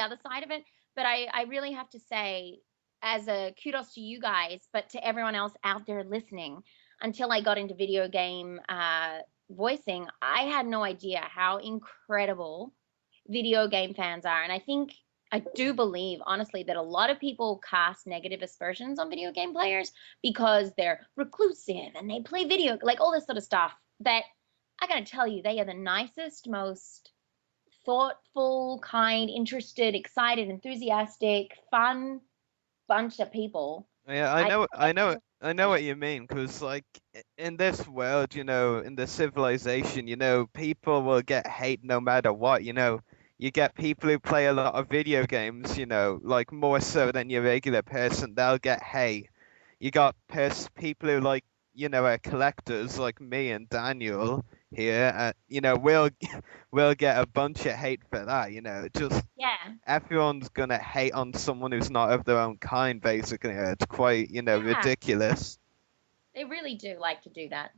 other side of it, but I really have to say, as a kudos to you guys, but to everyone else out there listening, until I got into video game voicing, I had no idea how incredible video game fans are. And I do believe, honestly, that a lot of people cast negative aspersions on video game players because they're reclusive and they play video, like all this sort of stuff. But I gotta tell you, they are the nicest, most thoughtful, kind, interested, excited, enthusiastic, fun bunch of people. Yeah, I know what you mean. Cause like in this world, in the civilization, people will get hate no matter what. You get people who play a lot of video games, like more so than your regular person, they'll get hate. You got people who are collectors like me and Daniel here, we'll get a bunch of hate for that, just everyone's gonna hate on someone who's not of their own kind, basically. It's quite, ridiculous. They really do like to do that.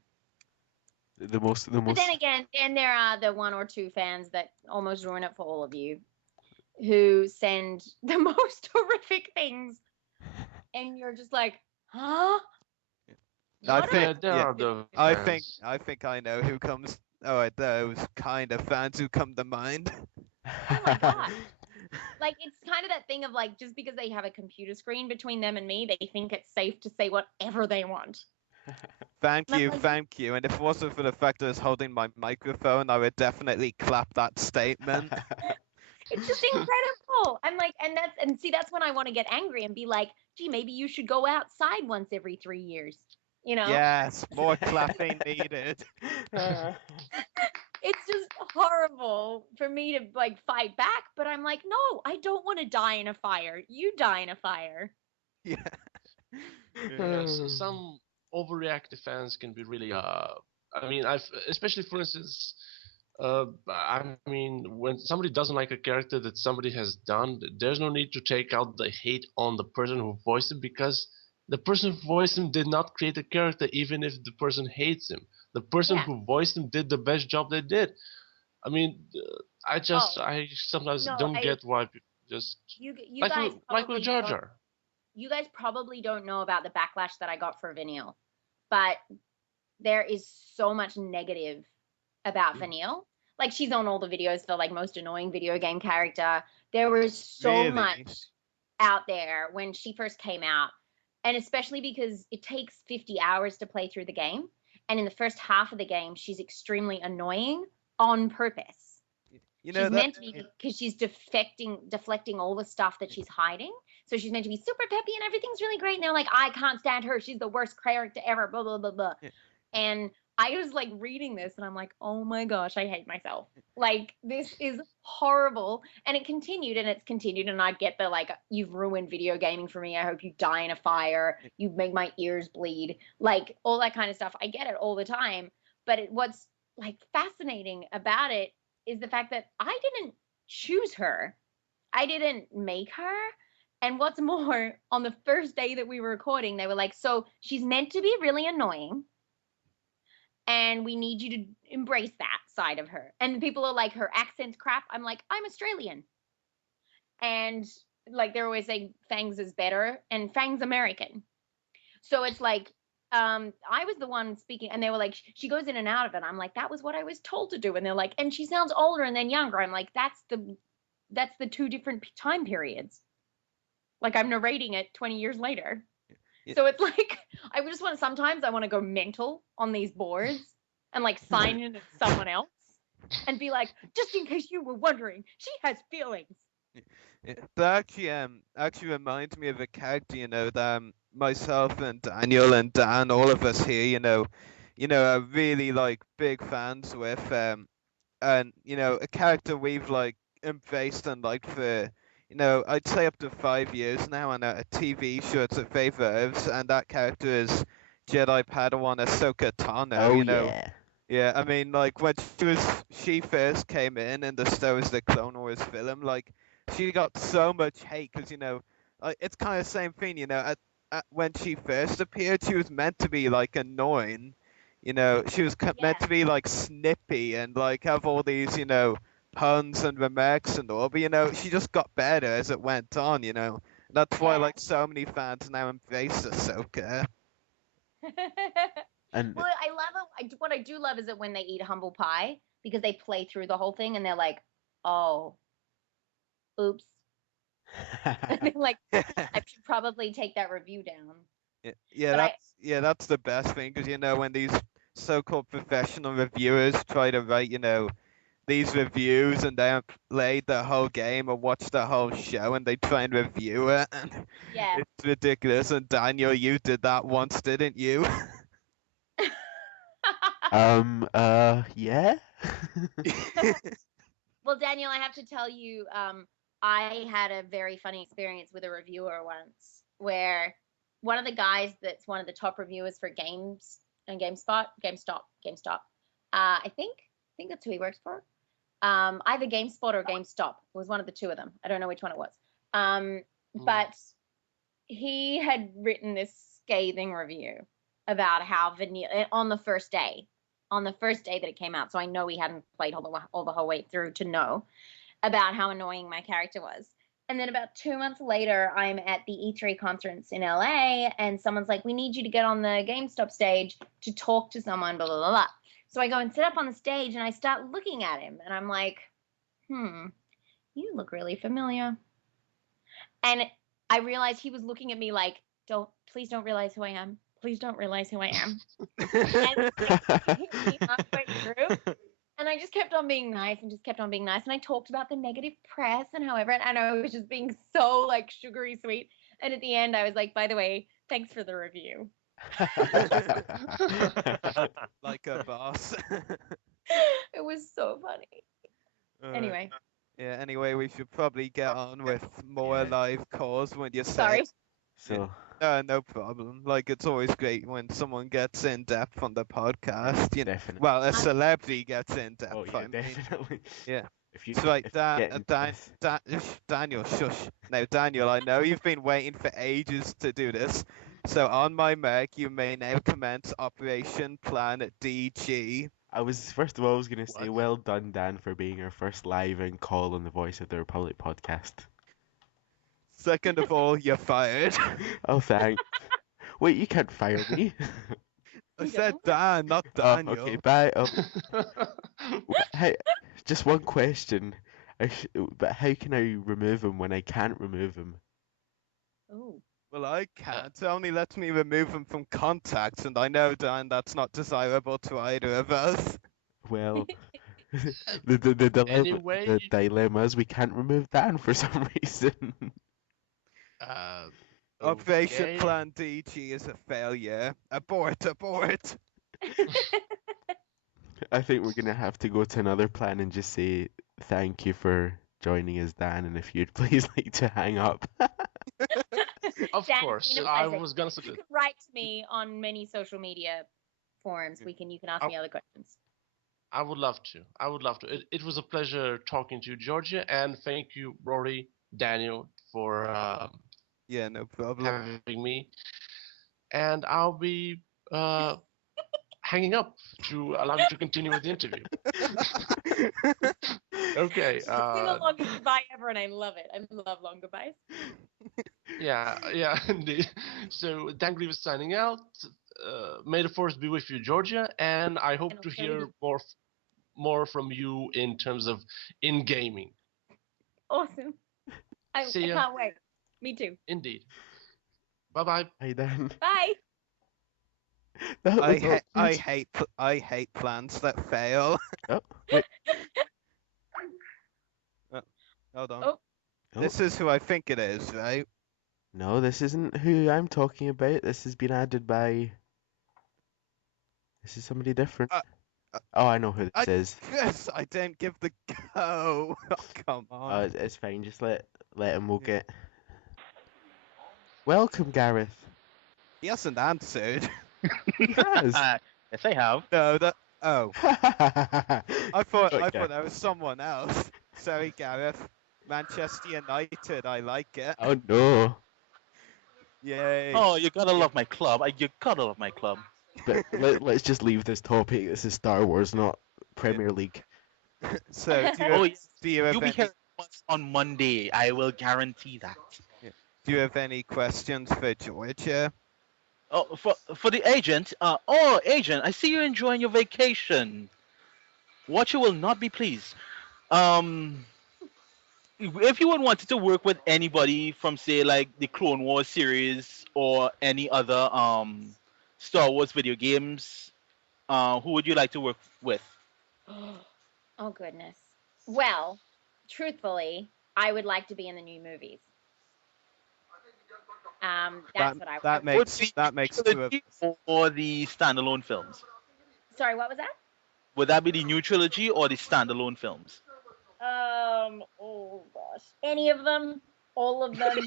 The most. But then again, there are the one or two fans that almost ruin it for all of you, who send the most horrific things, and you're just like, huh? I think I know who comes. Oh, those kind of fans who come to mind. Oh my god! Like, it's kind of that thing of like, just because they have a computer screen between them and me, they think it's safe to say whatever they want. Thank you. And if it wasn't for the fact that I was holding my microphone, I would definitely clap that statement. It's just incredible. I'm like, and see, that's when I want to get angry and be like, gee, maybe you should go outside once every 3 years. Yes, more clapping needed. It's just horrible for me to like fight back, but I'm like, no, I don't want to die in a fire. You die in a fire. Yeah. Some overreactive fans can be really especially, for instance, when somebody doesn't like a character that somebody has done, there's no need to take out the hate on the person who voiced him, because the person who voiced him did not create a character, even if the person hates him. The person who voiced him did the best job they did. I mean, I sometimes don't get why people just you guys like with Jar Jar. You guys probably don't know about the backlash that I got for Vanille, but there is so much negative about Vanille. Like, she's on all the videos for like most annoying video game character. There was so much out there when she first came out, and especially because it takes 50 hours to play through the game, and in the first half of the game, she's extremely annoying on purpose. She's meant to be, because she's deflecting all the stuff that she's hiding. So she's meant to be super peppy and everything's really great. And they're like, I can't stand her. She's the worst character ever, blah, blah, blah, blah. Yeah. And I was like reading this and I'm like, oh my gosh, I hate myself. Like, this is horrible. And it continued and it's continued. And I get the like, you've ruined video gaming for me. I hope you die in a fire. You make my ears bleed. Like, all that kind of stuff. I get it all the time. But what's like fascinating about it is the fact that I didn't choose her. I didn't make her. And what's more, on the first day that we were recording, they were like, so she's meant to be really annoying, and we need you to embrace that side of her. And people are like, her accent's crap. I'm like, I'm Australian. And like, they're always saying Fang's is better, and Fang's American. So it's like, I was the one speaking, and they were like, she goes in and out of it. I'm like, that was what I was told to do. And they're like, and she sounds older and then younger. I'm like, that's the two different time periods. Like, I'm narrating it 20 years later. Yeah. So it's like, sometimes I want to go mental on these boards and like sign in as someone else and be like, just in case you were wondering, she has feelings. Yeah, that actually reminds me of a character, that myself and Daniel and Dan, all of us here, are really like big fans with, and a character we've like embraced and liked for, I'd say up to 5 years now, and a TV show it's a favorite, and that character is Jedi Padawan Ahsoka Tano. Oh yeah. Yeah, I mean, like when she first came in the Star Wars the Clone Wars film, like she got so much hate because like it's kind of the same thing, when she first appeared, she was meant to be like annoying, she was meant Yeah. to be like snippy and like have all these, puns and remarks and all, but she just got better as it went on, That's why Yeah. like so many fans now embrace Ahsoka. And Well, I love it. What I do love is that when they eat humble pie, because they play through the whole thing and they're like, "Oh, oops." Like, I should probably take that review down. Yeah, But that's the best thing because when these so-called professional reviewers try to write these reviews and they haven't played the whole game or watched the whole show and they try and review it and Yeah. it's ridiculous. And Daniel, you did that once, didn't you? yeah. Well, Daniel, I have to tell you, I had a very funny experience with a reviewer once where one of the guys that's one of the top reviewers for games and GameStop. I think that's who he works for. Either GameSpot or GameStop. It was one of the two of them. I don't know which one it was. But he had written this scathing review about how vanilla on the first day that it came out. So I know he hadn't played all the whole way through to know about how annoying my character was. And then about 2 months later, I'm at the E3 conference in LA, and someone's like, "We need you to get on the GameStop stage to talk to someone, blah, blah, blah, blah." So I go and sit up on the stage, and I start looking at him, and I'm like, you look really familiar. And I realized he was looking at me like, please don't realize who I am. Please don't realize who I am. And it hit me halfway through. And I just kept on being nice and just kept on being nice. And I talked about the negative press and however, and I was just being so like sugary sweet. And at the end, I was like, "By the way, thanks for the review." Like a boss. It was so funny. Anyway. Yeah, anyway, we should probably get on with more live calls when you say. Sorry. So No problem. Like, it's always great when someone gets in depth on the podcast. definitely. Well, a celebrity gets in depth. Oh yeah, definitely. Yeah. If you, So, like, if you get into this. Daniel, shush. Now, Daniel, I know you've been waiting for ages to do this. So, on my mic, you may now commence Operation Planet DG. First of all, I was gonna say, well done, Dan, for being our first live in call on the Voice of the Republic podcast. Second of all, you're fired. Oh, thanks. Wait, you can't fire me. I said Dan, not Daniel. Okay, bye. Hey, just one question. But how can I remove him when I can't remove him? Ooh. Well, I can't. It only lets me remove them from contacts, and I know, Dan, that's not desirable to either of us. Well, the dilemma is we can't remove Dan for some reason. Operation Plan DG is a failure. Abort, abort. I think we're gonna have to go to another plan and just say thank you for joining us, Dan, and if you'd please like to hang up. Of Dan, course, you know, I Isaac, was gonna you suggest. can write to me on many social media forums. You can ask me other questions. I would love to. It was a pleasure talking to you, Georgia, and thank you, Rory, Daniel, for Yeah, no problem. having me. And I'll be hanging up to allow you to continue with the interview. Okay. It's the longest goodbye ever, and I love it. I love long goodbyes. Yeah, indeed. So Dan Grievous signing out. May the force be with you, Georgia, and I hope And to also hear more from you in terms of in gaming. Awesome. I See ya. can't wait. Me too. Indeed. Bye bye. Hey, Dan. Bye. I hate plans that fail. Oh, wait. Hold on. Oh. This is who I think it is, right? No, this isn't who I'm talking about. This has been added by. This is somebody different. Uh, Oh, I know who this is. Yes, I didn't give the go. Oh, come on. It's fine. Just let him. We'll get. Welcome, Gareth. He hasn't answered. He has. Yes, I have. No, that. Oh, I thought Okay. that was someone else. Sorry, Gareth. Manchester United. I like it. Oh no. Yay. Oh, you gotta love my club. You gotta love my club. But let's just leave this topic. This is Star Wars, not Premier League. So, Oh, yes. do you have You'll be any, here once on Monday. I will guarantee that. do you have any questions for Georgia? Oh, for the agent. Agent, I see you enjoying your vacation. Watcher will not be pleased. If you would wanted to work with anybody from, say, like the Clone Wars series or any other Star Wars video games, who would you like to work with? Oh goodness. Well, truthfully, I would like to be in the new movies. That's what I That would. makes two of Trilogy or the standalone films? Sorry, what was that? Would that be the new trilogy or the standalone films? Oh gosh. Any of them? All of them?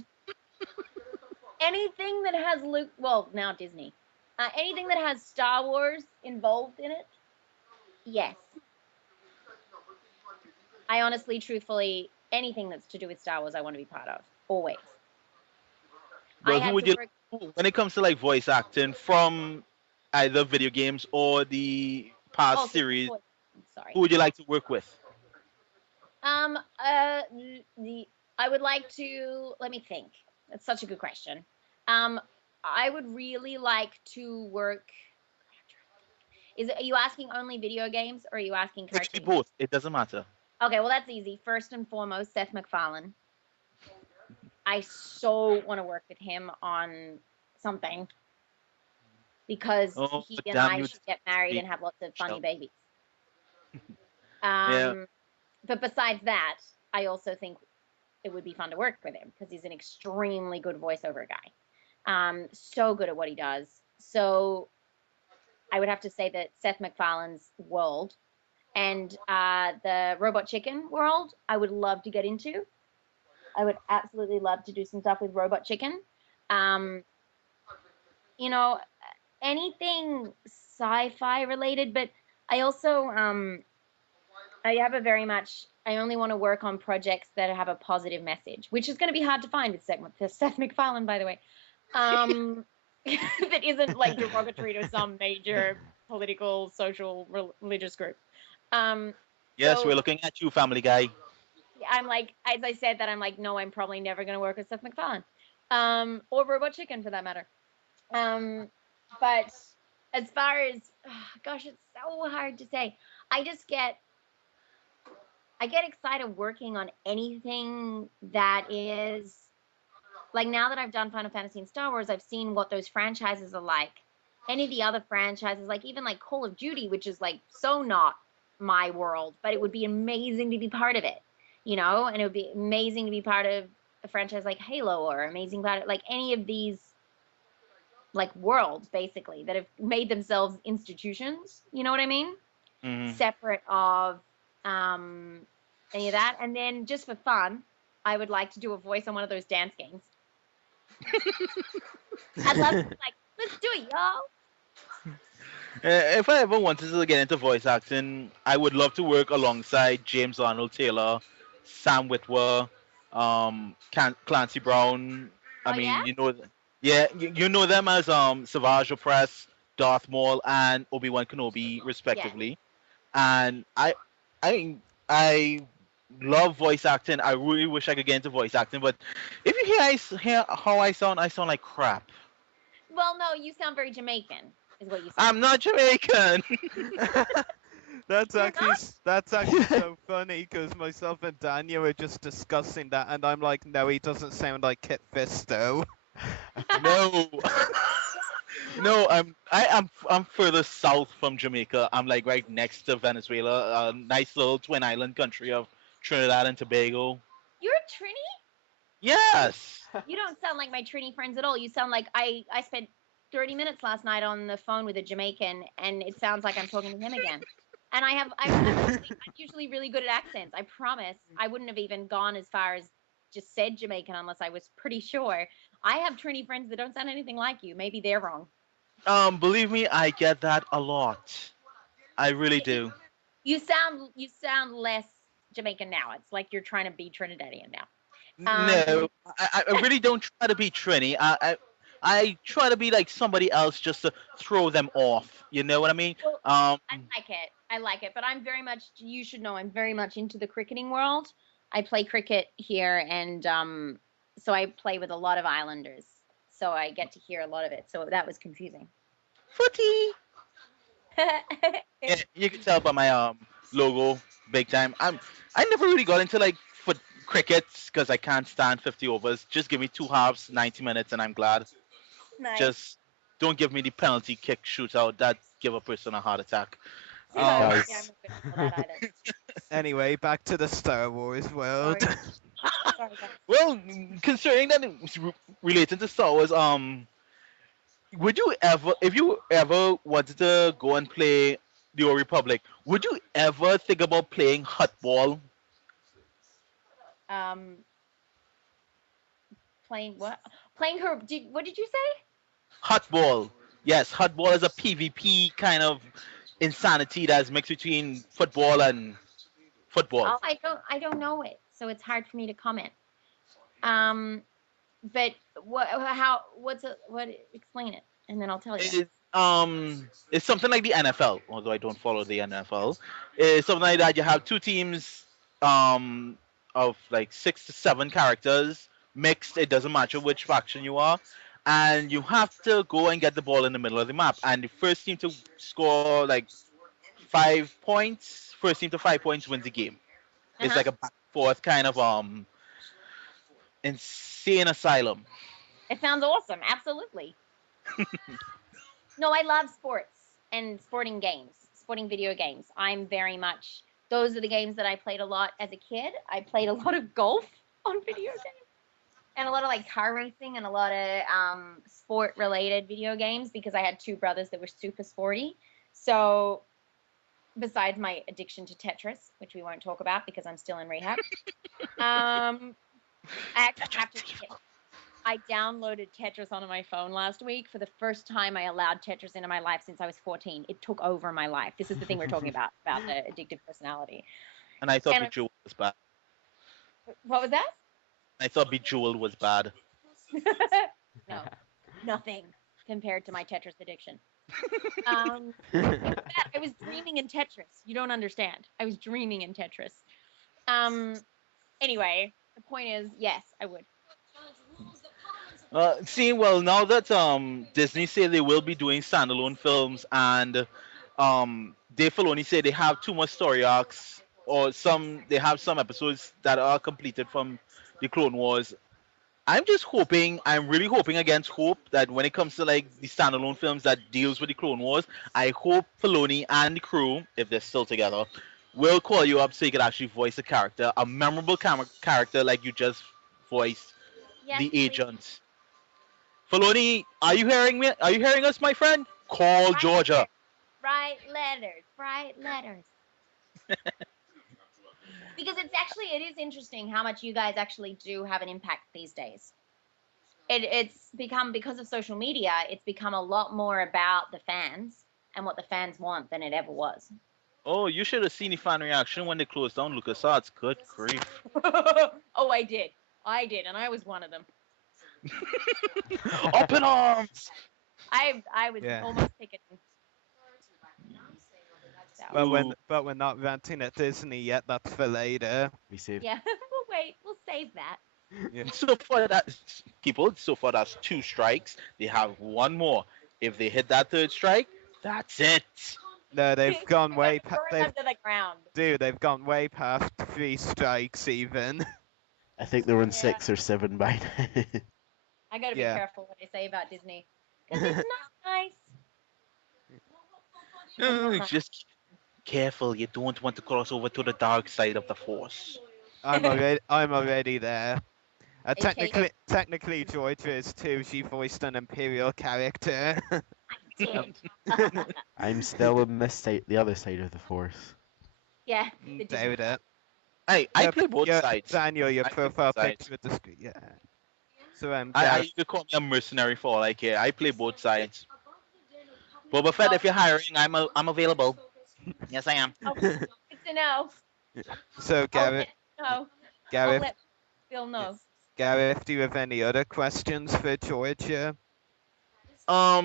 Anything that has Luke, well, now Disney. Anything that has Star Wars involved in it? Yes. I honestly, truthfully, anything that's to do with Star Wars, I want to be part of. Always. Well, I who had would to you work. when it comes to like voice acting from either video games or the past Oh, series? sorry. Who would you like to work with? I would like to, let me think. That's such a good question. I would really like to work. Are you asking only video games or are you asking It could be cartoons? both. It doesn't matter. Okay, well that's easy. First and foremost, Seth MacFarlane. I so want to work with him on something because Oh, he and damn I you, should get married Steve. and have lots of funny Shut- babies. Yeah. But besides that, I also think it would be fun to work with him because he's an extremely good voiceover guy. So good at what he does. So I would have to say that Seth MacFarlane's world and the Robot Chicken world, I would love to get into. I would absolutely love to do some stuff with Robot Chicken. You know, anything sci-fi related, but I also I have a very much. I only want to work on projects that have a positive message, which is going to be hard to find with Seth MacFarlane, by the way. That isn't like derogatory to some major political, social, religious group. Yes, So we're looking at you, Family Guy. I'm like, as I said that, I'm like, no, I'm probably never going to work with Seth MacFarlane, or Robot Chicken for that matter. But as far as, gosh, it's so hard to say. I get excited working on anything that is like now that I've done Final Fantasy and Star Wars, I've seen what those franchises are like. Any of the other franchises, like even like Call of Duty, which is like so not my world, but it would be amazing to be part of it, you know, and it would be amazing to be part of a franchise like Halo or amazing part of like any of these like worlds basically that have made themselves institutions, you know what I mean? Mhm. Separate of any of that. And then just for fun, I would like to do a voice on one of those dance games. I'd love to be like, let's do it, y'all. If I ever wanted to get into voice acting, I would love to work alongside James Arnold Taylor, Sam Witwer, Clancy Brown. I Oh, mean, yeah? you know, you know them as Savage Opress, Darth Maul, and Obi-Wan Kenobi, respectively. And I love voice acting. I really wish I could get into voice acting, but if you hear how I sound like crap. Well, no, you sound very Jamaican, is what you I'm sound. not Jamaican. That's You're actually not? that's actually so funny because myself and Danya were just discussing that, and I'm like, no, he doesn't sound like Kit Fisto. No. No, I'm further south from Jamaica. I'm like right next to Venezuela, a nice little twin island country of Trinidad and Tobago. You're a Trini? Yes. You don't sound like my Trini friends at all. You sound like I spent 30 minutes last night on the phone with a Jamaican, and it sounds like I'm talking to him again. And I'm usually really good at accents. I promise. I wouldn't have even gone as far as just said Jamaican unless I was pretty sure. I have Trini friends that don't sound anything like you. Maybe they're wrong. Believe me, I get that a lot. I really do. You sound less Jamaican now. It's like you're trying to be Trinidadian now. No, I really don't try to be Trini. I try to be like somebody else just to throw them off. You know what I mean? Well, Um, I like it. I like it. But I'm very much, you should know, I'm very much into the cricketing world. I play cricket here, and so I play with a lot of islanders. So I get to hear a lot of it. So that was confusing. footy. Yeah, you can tell by my logo, big time. I never really got into like foot crickets because I can't stand 50 overs. Just give me two halves, 90 minutes, and I'm glad. Nice. Just don't give me the penalty kick shootout that give a person a heart attack. Yeah, Guys. I'm not good for that either. Anyway, back to the Star Wars world. Sorry. Sorry, guys. Well, considering that it's related to Star Wars, would you ever, if you ever wanted to go and play the Old Republic, would you ever think about playing Hutball? Um, playing what? Playing her. What did you say? Hutball. Yes, Hutball is a PvP kind of insanity that's mixed between football and football. Oh, I don't know it, so it's hard for me to comment. Um, but what? Explain it, and then I'll tell you. It's something like the NFL, although I don't follow the NFL. It's something like that. You have two teams, um, of like 6 to 7 characters mixed. It doesn't matter which faction you are, and you have to go and get the ball in the middle of the map. And the first team to score like 5 points, first team to 5 points wins the game. It's Uh-huh. like a back and forth kind of insane asylum. It sounds awesome. Absolutely. No, I love sports and sporting games, sporting video games. I'm very much, those are the games that I played a lot as a kid. I played a lot of golf on video games and a lot of like car racing and a lot of sport related video games because I had two brothers that were super sporty. So besides my addiction to Tetris, which we won't talk about because I'm still in rehab, um, I actually have to admit, I downloaded Tetris onto my phone last week for the first time. I allowed Tetris into my life since I was 14. It took over my life. This is the thing we're talking about the addictive personality. And I thought And Bejeweled was bad. what was that? I thought Bejeweled was bad. No, nothing compared to my Tetris addiction. I was dreaming in Tetris. You don't understand. I was dreaming in Tetris. Anyway, the point is, yes, I would. Well, now that Disney say they will be doing standalone films, and Dave Filoni say they have 2 more story arcs, or they have some episodes that are completed from the Clone Wars. I'm really hoping against hope that when it comes to like the standalone films that deals with the Clone Wars, I hope Filoni and the crew, if they're still together, will call you up so you can actually voice a character, a memorable character like you just voiced Yes, the please. agent. Filoni, are you hearing me? Are you hearing us, my friend? Call Georgia. Write letters. Write letters. Because it is interesting how much you guys actually do have an impact these days. It's become, because of social media, it's become a lot more about the fans and what the fans want than it ever was. Oh, you should have seen the fan reaction when they closed down LucasArts. Good grief. Oh, I did, and I was one of them. Up in arms! I was Yeah. almost picketing. So, But we're not venting at Disney yet. That's for later. We saved. yeah, we'll save that. Yeah. So far, that's 2 strikes. They have 1 more. If they hit that 3rd strike, that's it. No, they've gone way past. Burn under the ground. Dude, they've gone way past 3 strikes even. I think they're on Yeah. 6 or 7 by now. I gotta be Yeah. careful what I say about Disney. 'Cause it's not nice. Just careful. You don't want to cross over to the dark side of the Force. I'm already there. Technically, Georgia is too. She voiced an Imperial character. Did. I'm still on this side, the other side of the Force. Yeah. the Doubt different- it. Hey, I play both sides. Daniel, your I play both profile sides. picture with the screen. Yeah. So You could call me a mercenary for all I care. I play both sides. Boba Fett, if you're hiring, I'm available. Yes, I am. Oh, good to know. So Gareth, I'll Gareth, let Phil know. Gareth, do you have any other questions for Georgia? I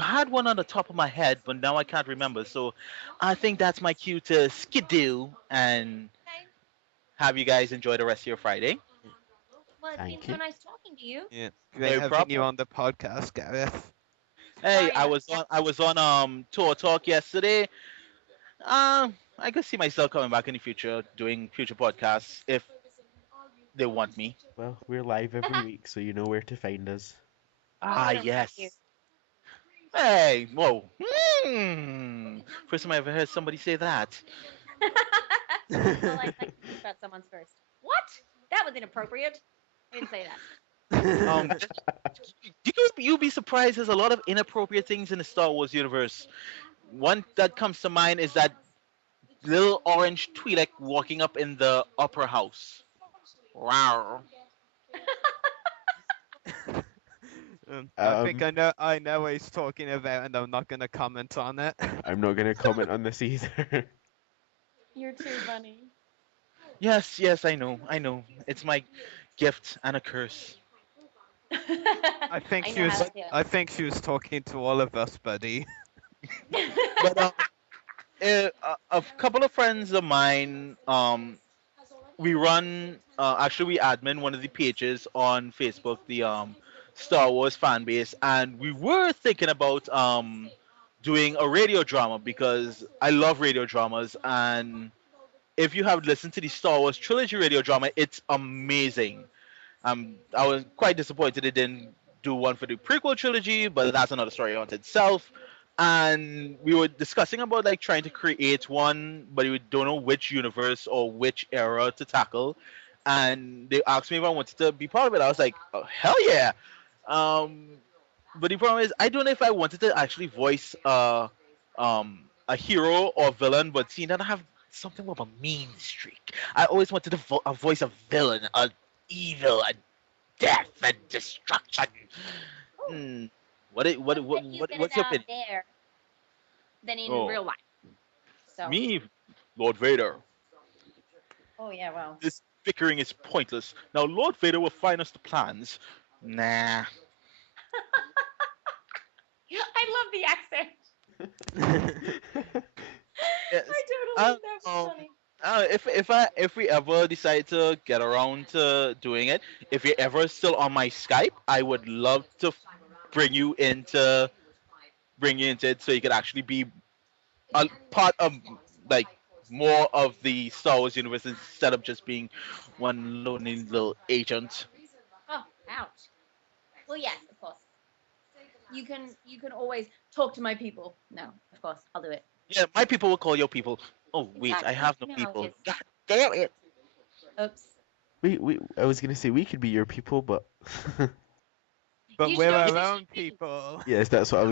had one on the top of my head, but now I can't remember. So I think that's my cue to skidoo and have you guys enjoy the rest of your Friday. Well, it's been Thank so you. nice talking to you. Yeah. No Great having you problem. on the podcast, Gareth. Hey, Sorry, I was on Tour Talk yesterday. I could see myself coming back in the future doing future podcasts if they want me. Well, we're live every week, so you know where to find us. Oh, Yes. you. Hey, whoa. First time I ever heard somebody say that. Well, I like to about someone's first. What? That was inappropriate. I didn't say that. You'd be surprised. There's a lot of inappropriate things in the Star Wars universe. One that comes to mind is that little orange Twi'lek walking up in the Opera House. Wow. I think I know what he's talking about, and I'm not gonna comment on it. I'm not going to comment on this either. You're too funny. Yes, I know. It's my gift and a curse. I think I she know was. how to do it. I think she was talking to all of us, buddy. But a couple of friends of mine, we run. Actually, we admin one of the pages on Facebook, the Star Wars fan base, and we were thinking about doing a radio drama because I love radio dramas, and if you have listened to the Star Wars trilogy radio drama, it's amazing. I was quite disappointed it didn't do one for the prequel trilogy, but that's another story on itself. And we were discussing about like trying to create one, but we don't know which universe or which era to tackle. And they asked me if I wanted to be part of it. I was like, oh, hell yeah! Um, but the problem is, I don't know if I wanted to actually voice a hero or villain, but seeing that I have something with a mean streak, I always wanted to voice a villain, a evil, a death and destruction. Hmm. What You get what's it your out opinion? there than in Oh. real life. So. Me, Lord Vader. Oh yeah, well. This bickering is pointless. Now Lord Vader will find us the plans. Nah. I love the accent. Yes. I totally that's funny. If we ever decide to get around to doing it, if you're ever still on my Skype, I would love to bring you into it so you could actually be a part of like more of the Star Wars universe instead of just being one lonely little agent. Oh, ouch. Well, yes, of course. You can always talk to my people. No, of course, I'll do it. Yeah, my people will call your people. Oh wait, I Exactly. have no No, people. it's- God damn it! Oops. I was going to say we could be your people, but But You we're should our always own be. people. yes, that's what I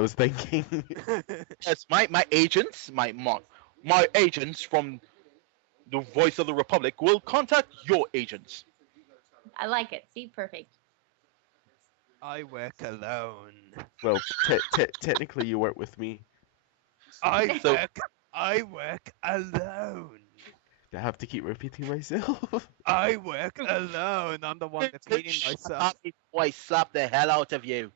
was thinking. Yes, my agents, my agents from the Voice of the Republic will contact your agents. I like it. See, perfect. I work alone. Well, technically you work with me. I So- work alone. I have to keep repeating myself. I work alone. I'm the one repeating myself. Before I slap the hell out of you.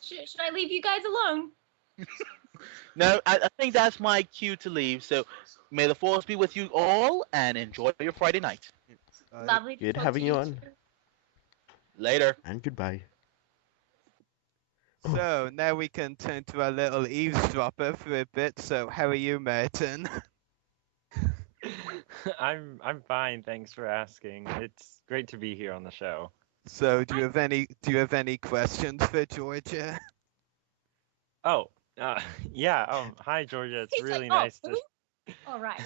Should I leave you guys alone? No, I think that's my cue to leave. So may the force be with you all and enjoy your Friday night. Lovely to Good talk having to you on. too. Later. And goodbye. So now we can turn to our little eavesdropper for a bit. So how are you, Merton? I'm fine, thanks for asking. It's great to be here on the show. So do you have any questions for Georgia? Oh, yeah. Hi, Georgia. It's He's really like, oh, nice to. All right.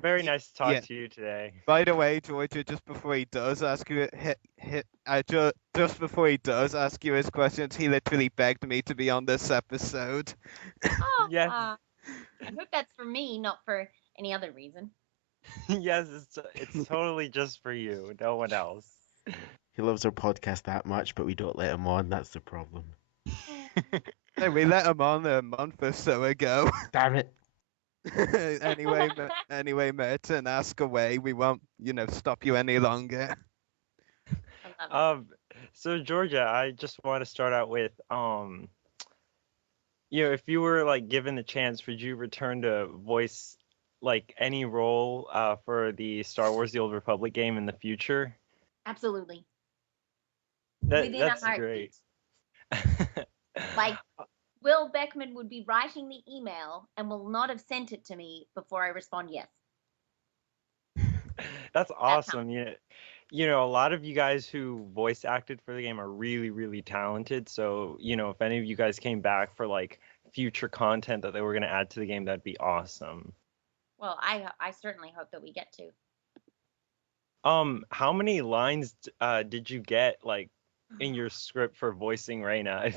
Very nice to talk Yeah. to you today. By the way, Georgia, just before he does ask you just before he does ask you his questions, he literally begged me to be on this episode. Oh, Yes, I hope that's for me, not for any other reason. yes, it's totally just for you, no one else. He loves our podcast that much, but we don't let him on. That's the problem. No, we let him on a month or so ago. Damn it. Anyway, Merton, ask away. We won't, stop you any longer. I love it. So Georgia, I just want to start out with if you were like given the chance, would you return to voice like any role for the Star Wars: The Old Republic game in the future? Absolutely. Within a That's heartbeat. great. Like, Will Beckman would be writing the email and will not have sent it to me before I respond yes. That's awesome. A lot of you guys who voice acted for the game are really, really talented. So, if any of you guys came back for like future content that they were going to add to the game, that'd be awesome. Well, I certainly hope that we get to. How many lines did you get like in your script for voicing Reina? If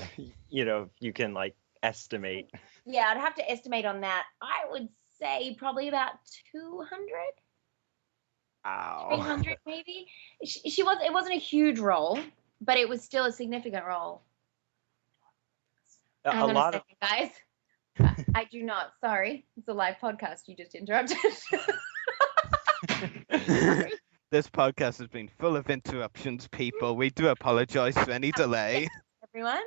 you can like estimate. Yeah, I'd have to estimate on that. I would say probably about 200. Wow. 300 maybe. It wasn't a huge role, but it was still a significant role. A lot of guys. I do not. Sorry, it's a live podcast. You just interrupted. This podcast has been full of interruptions, people. We do apologize for any delay. Everyone,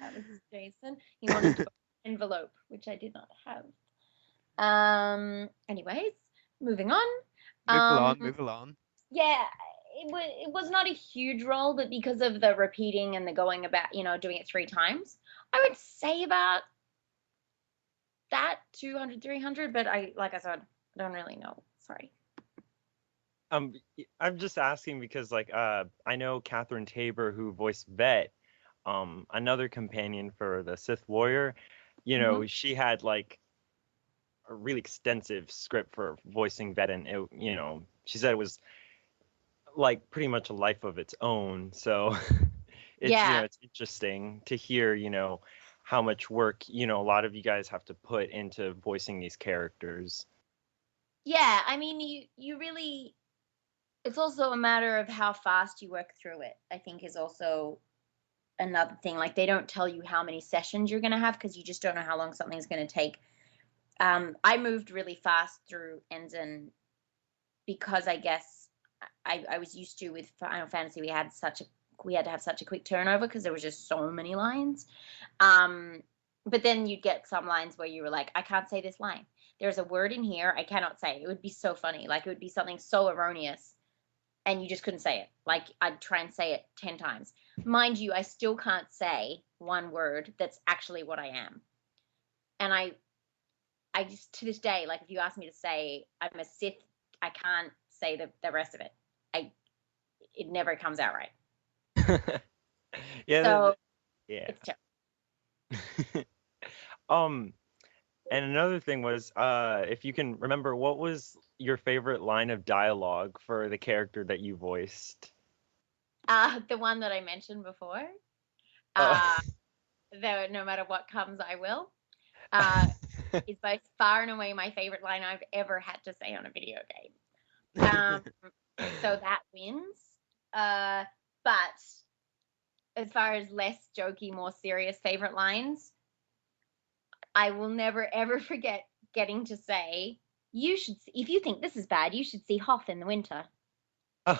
that was Jason. He wanted to an envelope, which I did not have. Anyways, moving on. Move along. Yeah, it was not a huge role, but because of the repeating and the going about, doing it 3 times, I would say about that 200, 300. But like I said, I don't really know. Sorry. I'm just asking because like I know Catherine Tabor, who voiced Vet, another companion for the Sith Warrior, she had like a really extensive script for voicing Vet, and she said it was like pretty much a life of its own. So it's it's interesting to hear how much work a lot of you guys have to put into voicing these characters. Yeah, I mean you really. It's also a matter of how fast you work through it, I think, is also another thing. Like, they don't tell you how many sessions you're going to have because you just don't know how long something's going to take. I moved really fast through Ensign because I guess I was used to, with Final Fantasy, we had to have such a quick turnover because there was just so many lines. But then you'd get some lines where you were like, I can't say this line. There's a word in here I cannot say. It would be so funny. Like, it would be something so erroneous. And you just couldn't say it. Like, I'd try and say it 10 times. Mind you, I still can't say one word that's actually what I am. And I just, to this day, like, if you ask me to say I'm a Sith, I can't say the rest of it. It never comes out right. Yeah. It's terrible. And another thing was, if you can remember, what was your favorite line of dialogue for the character that you voiced? The one that I mentioned before. Though no matter what comes, I will. Is by far and away my favorite line I've ever had to say on a video game. So that wins. But as far as less jokey, more serious favorite lines, I will never ever forget getting to say, if you think this is bad, you should see Hoth in the winter. Oh.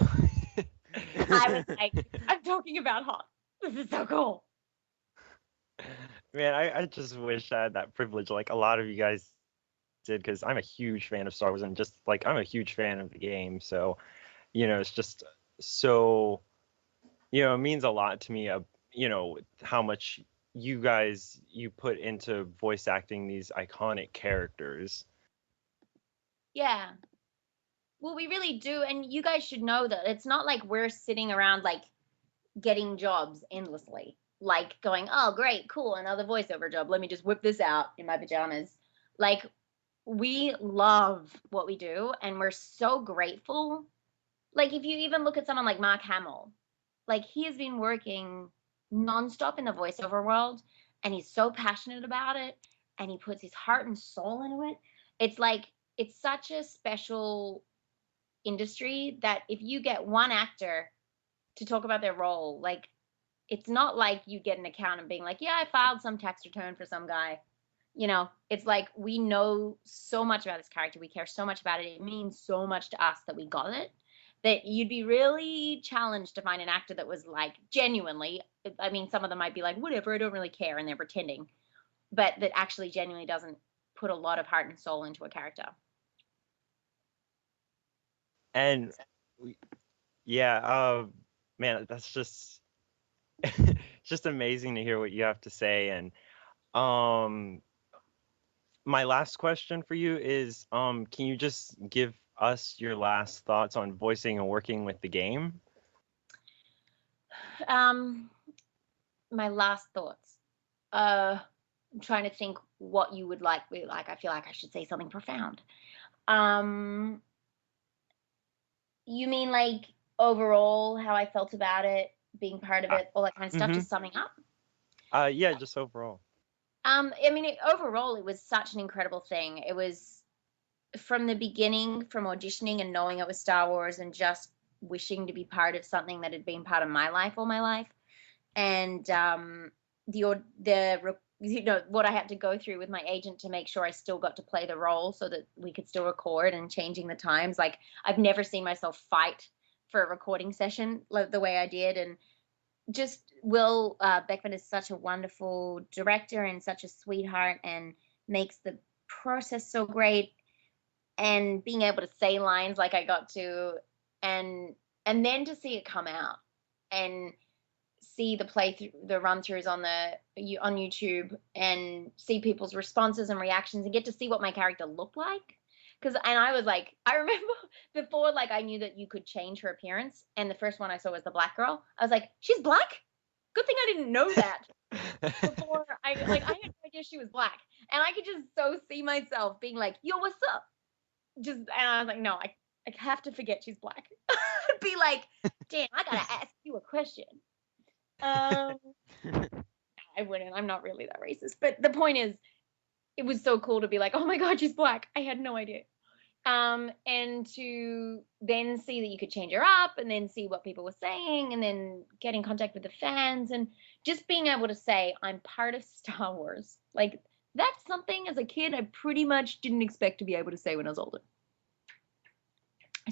I was like, I'm talking about Hoth. This is so cool. Man, I just wish I had that privilege like a lot of you guys did, because I'm a huge fan of Star Wars, and just like I'm a huge fan of the game. So, it's just so, it means a lot to me, how much you guys put into voice acting these iconic characters. Yeah. Well, we really do, and you guys should know that it's not like we're sitting around like getting jobs endlessly, like going, oh great, cool, another voiceover job, let me just whip this out in my pajamas. Like, we love what we do, and we're so grateful. Like, if you even look at someone like Mark Hamill, like, he has been working nonstop in the voiceover world, and he's so passionate about it, and he puts his heart and soul into it. It's like, it's such a special industry that if you get one actor to talk about their role, like, it's not like you get an account and being like, yeah, I filed some tax return for some guy. It's like, we know so much about this character. We care so much about it. It means so much to us that we got it, that you'd be really challenged to find an actor that was like genuinely, I mean, some of them might be like, whatever, I don't really care, and they're pretending, but that actually genuinely doesn't put a lot of heart and soul into a character. And yeah, man, that's just just amazing to hear what you have to say. And my last question for you is, can you just give us your last thoughts on voicing and working with the game? My last thoughts. I'm trying to think what you would like. I feel like I should say something profound. You mean like overall how I felt about it, being part of it, all that kind of stuff, just summing up? Yeah, just overall. I mean, overall, it was such an incredible thing. It was from the beginning, from auditioning and knowing it was Star Wars and just wishing to be part of something that had been part of my life all my life. And what I had to go through with my agent to make sure I still got to play the role so that we could still record, and changing the times. Like, I've never seen myself fight for a recording session the way I did. And just Will Beckman is such a wonderful director and such a sweetheart, and makes the process so great. And being able to say lines like I got to, and then to see it come out and see the run-throughs on YouTube, and see people's responses and reactions, and get to see what my character looked like. And I was like, I remember before, like, I knew that you could change her appearance, and the first one I saw was the black girl. I was like, she's black? Good thing I didn't know that before. I had no idea she was black, and I could just so see myself being like, yo, what's up? And I was like, no, I have to forget she's black. Be like, damn, I gotta ask you a question. I wouldn't. I'm not really that racist. But the point is, it was so cool to be like, oh my God, she's black. I had no idea. And to then see that you could change her up, and then see what people were saying, and then get in contact with the fans, and just being able to say, I'm part of Star Wars. Like, that's something as a kid I pretty much didn't expect to be able to say when I was older.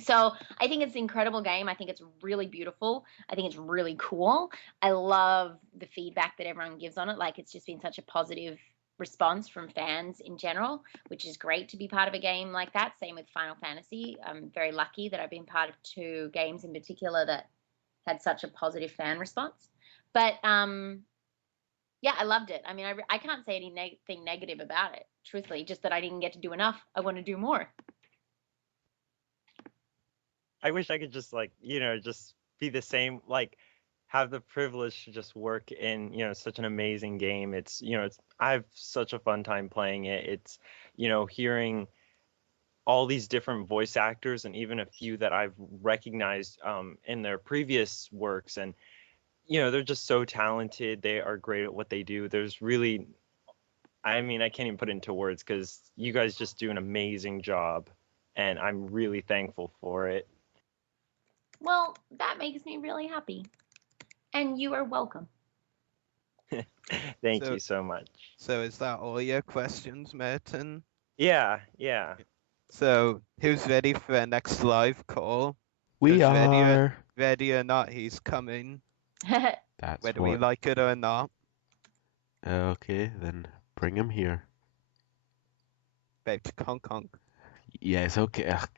So I think it's an incredible game. I think it's really beautiful. I think it's really cool. I love the feedback that everyone gives on it. Like, it's just been such a positive response from fans in general, which is great to be part of a game like that. Same with Final Fantasy. I'm very lucky that I've been part of 2 games in particular that had such a positive fan response. But yeah, I loved it. I mean, I can't say anything negative about it, truthfully, just that I didn't get to do enough. I want to do more. I wish I could just, like, just be the same, like, have the privilege to just work in, such an amazing game. It's, I have such a fun time playing it. It's, hearing all these different voice actors, and even a few that I've recognized in their previous works. And, they're just so talented. They are great at what they do. There's really, I mean, I can't even put it into words, because you guys just do an amazing job, and I'm really thankful for it. Well, that makes me really happy. And you are welcome. Thank you so much. So is that all your questions, Merton? Yeah. So who's ready for our next live call? We are. Ready or not, he's coming. That's whether what... we like it or not. Okay, then bring him here. Babe, Hong Kong. Yes, okay. Ugh.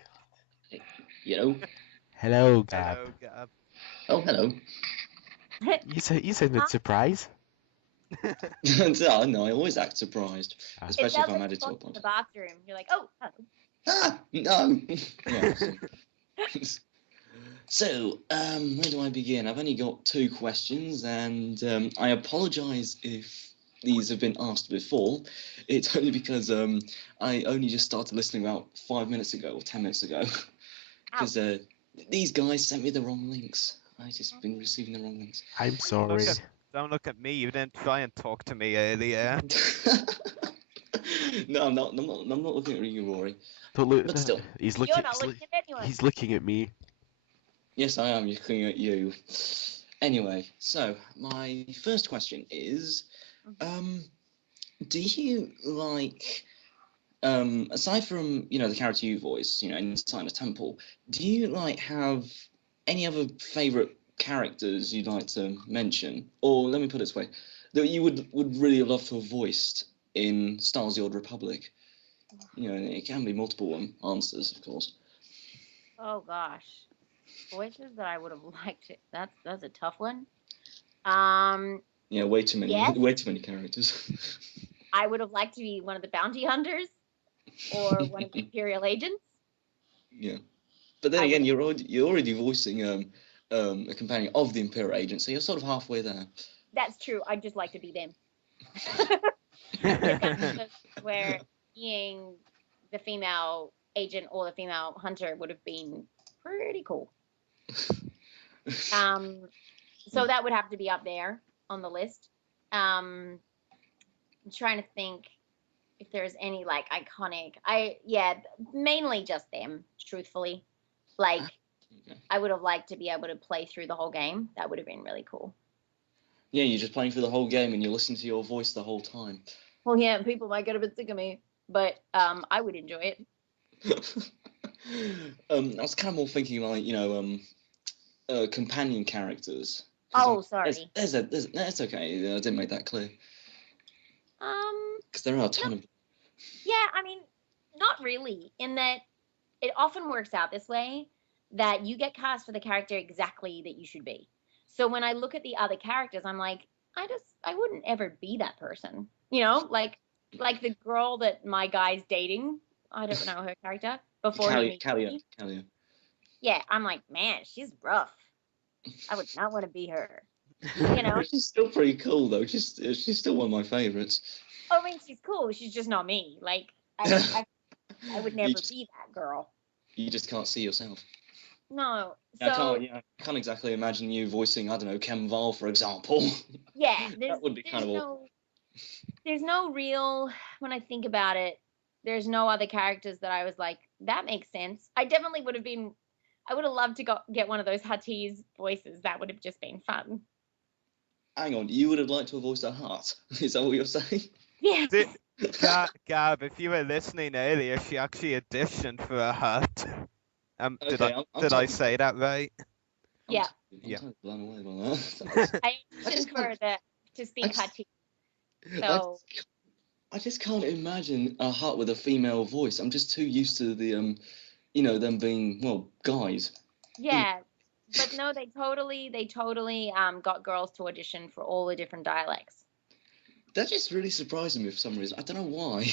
Hello. Hello, Gab. Hello, Gab. Oh, hello. You sounded surprised. Oh, no, I always act surprised, especially if I'm added to a in pod. the bathroom. You're like, oh, hello. Ah, no. Yeah, so, where do I begin? I've only got 2 questions, and I apologise if these have been asked before, it's only because I only just started listening about 5 minutes ago or 10 minutes ago. Because these guys sent me the wrong links. I just been receiving the wrong links. I'm sorry. Don't look at me. You didn't try and talk to me earlier. No, I'm not looking at you, Rory. Don't look. But still, He's looking. You're not looking at anyone. He's looking at me. yes, I am looking at you. Anyway, so my first question is, do you like, aside from the character you voice, inside a temple, do you like have any other favorite characters you'd like to mention, or let me put it this way, that you would really love to have voiced in Star Wars: The Old Republic? It can be multiple answers, of course. Oh gosh, voices that I would have liked. That's a tough one. Yeah, way too many, yes. way too many characters. I would have liked to be one of the bounty hunters or one of the Imperial agents. Yeah, but then again, you're already voicing a companion of the Imperial agent, so you're sort of halfway there. That's true. I'd just like to be them. Where being the female agent or the female hunter would have been pretty cool. So that would have to be up there on the list. I'm trying to think if there's any like iconic. Mainly just them, truthfully. Like I would have liked to be able to play through the whole game. That would have been really cool. Yeah, you're just playing through the whole game and you're listening to your voice the whole time. Well, yeah, people might get a bit sick of me, but I would enjoy it. I was kind of more thinking like, companion characters. Oh, sorry. That's okay. I didn't make that clear. Because there are a ton of. Yeah, I mean, not really. In that, it often works out this way that you get cast for the character exactly that you should be. So when I look at the other characters, I'm like, I wouldn't ever be that person. Like the girl that my guy's dating. I don't know her character before he meets me. Kalia. Yeah, I'm like, man, she's rough. I would not want to be her. She's still pretty cool though. She's still one of my favorites. I mean, she's cool. She's just not me. Like, I would never be that girl. You just can't see yourself. No. I can't exactly imagine you voicing, I don't know, Ken Val, for example. Yeah, that would be kind of awful. There's no real, when I think about it, there's no other characters that I was like, that makes sense. I definitely would have loved to get one of those Huttese voices. That would have just been fun. Hang on, you would have liked to have voiced a Hutt? Is that what you're saying? Yeah. Gab, if you were listening earlier, she actually auditioned for a Hutt. Did I say that right? Yeah. I'm blown away by that. I auditioned to speak Huttese. So I just can't imagine a Hutt with a female voice. I'm just too used to the them being guys. Yeah, but no, they totally got girls to audition for all the different dialects. That just really surprised me for some reason. I don't know why.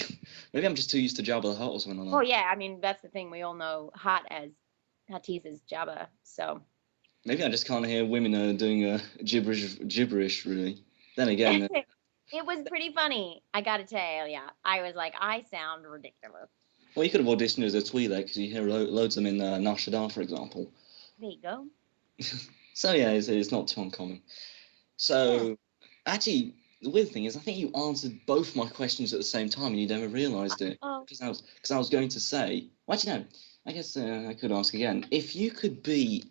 Maybe I'm just too used to Jabba the Hutt or something like that. Oh yeah, I mean that's the thing. We all know Huttese as Jabba, so. Maybe I just can't hear women doing gibberish really. Then again. It was pretty funny. I gotta tell ya. I was like, I sound ridiculous. Well, you could have auditioned as a Twi'lek because you hear loads of them in Nar Shaddaa, for example. There you go. So yeah, it's not too uncommon. So actually, the weird thing is, I think you answered both my questions at the same time, and you never realised it. Because I was going to say, well, actually no, I guess I could ask again. If you could be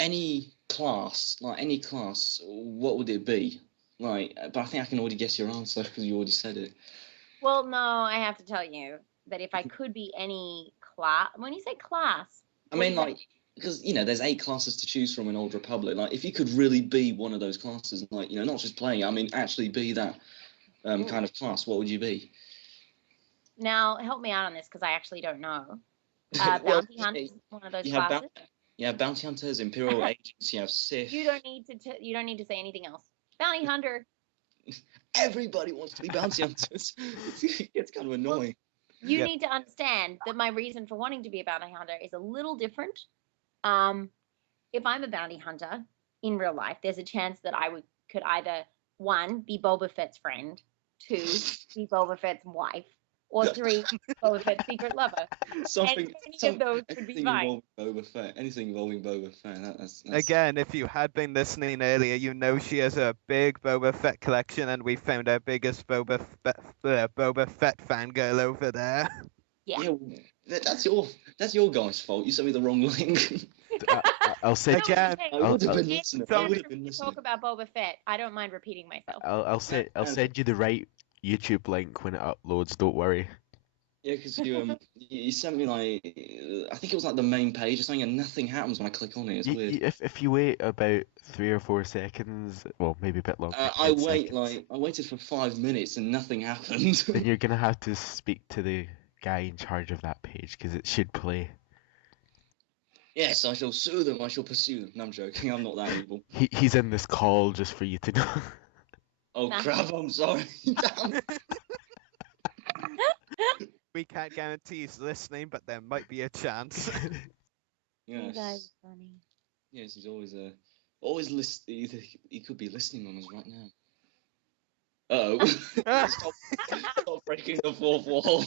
any class, what would it be? But I think I can already guess your answer because you already said it. Well, no, I have to tell you that if I could be any class, when you say class, I mean, because there's 8 classes to choose from in Old Republic. Like, if you could really be one of those classes, like, not just playing, I mean, actually be that kind of class, what would you be? Now, help me out on this because I actually don't know. Bounty Hunter is one of those classes. You have Bounty Hunters, Imperial Agents, you have Sith. You don't need to say anything else. Bounty Hunter. Everybody wants to be Bounty Hunters. It's kind of annoying. You need to understand that my reason for wanting to be a bounty hunter is a little different. If I'm a bounty hunter in real life, there's a chance that I could either 1, be Boba Fett's friend. 2, be Boba Fett's wife. Or 3, Boba Fett's secret lover. Any of those would be fine. Anything involving Boba Fett. That's... Again, if you had been listening earlier, you know she has a big Boba Fett collection, and we found our biggest Boba Fett fangirl over there. Yeah. That's your guy's fault. You sent me the wrong link. I'll send Again. I would have been listening. Talk about Boba Fett. I don't mind repeating myself. I'll send you the right YouTube link when it uploads. Don't worry. Yeah, because you sent me like I think it was like the main page or something, and nothing happens when I click on it. It's weird. If you wait about 3 or 4 seconds, well, maybe a bit longer. I waited for 5 minutes and nothing happened. Then you're gonna have to speak to the guy in charge of that page because it should play. Yes, I shall sue them. I shall pursue them. No, I'm joking. I'm not that evil. He's in this call just for you to know. Oh crap! I'm sorry. Damn. We can't guarantee he's listening, but there might be a chance. Yes. You guys are funny. Yes, he's always listening. He could be listening on us right now. Stop breaking the fourth wall.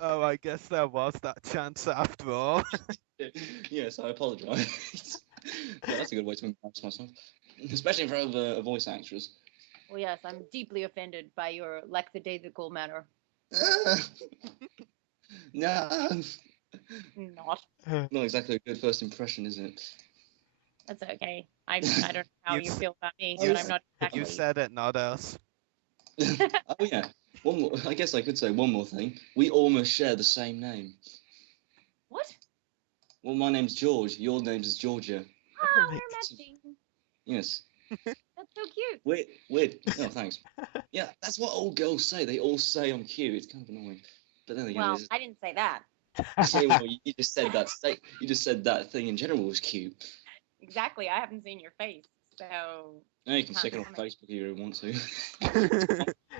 Oh, I guess there was that chance after all. Yes, I apologise. That's a good way to embarrass myself, especially in front of a voice actress. Well, yes, I'm deeply offended by your lackadaisical manner. No. Not. Not exactly a good first impression, is it? That's okay. I don't know how you feel about me, but I'm not exactly. You said it, not us. Oh yeah. One more. I guess I could say one more thing. We almost share the same name. What? Well, my name's George. Your name's Georgia. Oh, we're matching. Yes. That's so cute. Weird. No, thanks. Yeah, that's what old girls say. They all say I'm cute. It's kind of annoying. But then again, well, I didn't say that. You just said that. You just said that thing in general was cute. Exactly. I haven't seen your face, so. No, you can stick it on Facebook if you want to.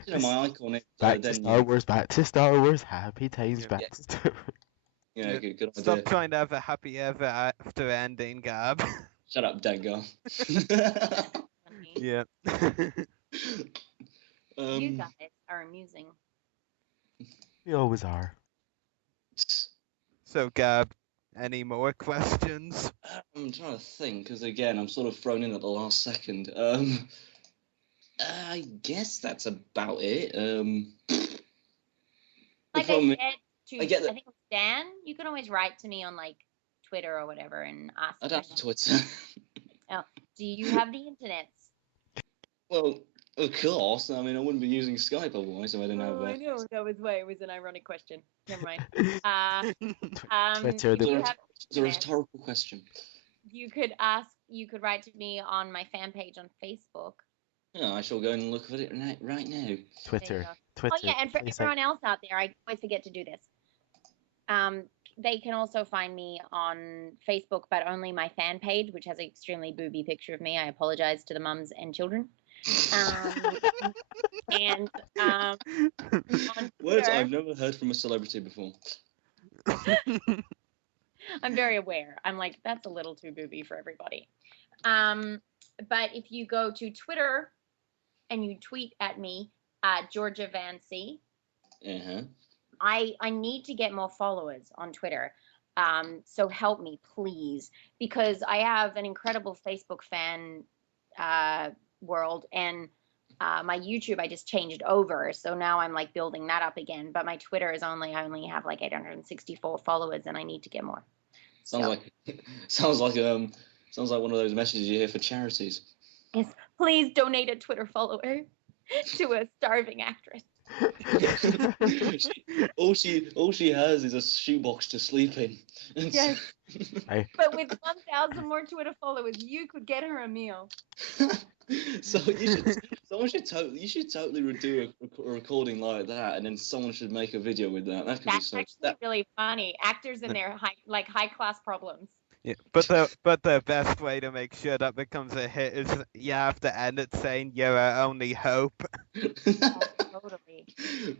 You know, my icon is back to Star Wars. Back to Star Wars. Happy times. Back to Star Wars. Yeah, good idea. Stop trying to have a happy ever after ending, Gab. Shut up, Dengar. Yeah. You guys are amusing. We always are. So, Gab, any more questions? I'm trying to think, because again, I'm sort of thrown in at the last second. I guess that's about it. Like I said I think it was Dan, you can always write to me on like Twitter or whatever and ask. I don't have Twitter. Oh, do you have the internet? Well, of course. I mean, I wouldn't be using Skype otherwise if I didn't have. I know that was why it was an ironic question. Never mind. Twitter. It's a rhetorical question. You could write to me on my fan page on Facebook. Yeah, I shall go and look at it right now. Twitter. Oh yeah, and for everyone else out there, I always forget to do this. They can also find me on Facebook, but only my fan page, which has an extremely booby picture of me. I apologize to the mums and children. Words I've never heard from a celebrity before. I'm very aware. I'm like, that's a little too booby for everybody. But if you go to Twitter and you tweet at me, Georgia Van C. Uh-huh. I need to get more followers on Twitter. So help me, please, because I have an incredible Facebook fan world, and my YouTube I just changed over, so now I'm like building that up again. But my Twitter is I only have like 864 followers, and I need to get more. Sounds like one of those messages you hear for charities. Yes, please donate a Twitter follower to a starving actress. all she has is a shoebox to sleep in. Yes. But with 1,000 more Twitter followers, you could get her a meal. So you should totally do a recording like that, and then someone should make a video with that. That could That's actually really funny. Actors and their high class problems. Yeah, but the best way to make sure that becomes a hit is you have to end it saying you're our only hope. Totally.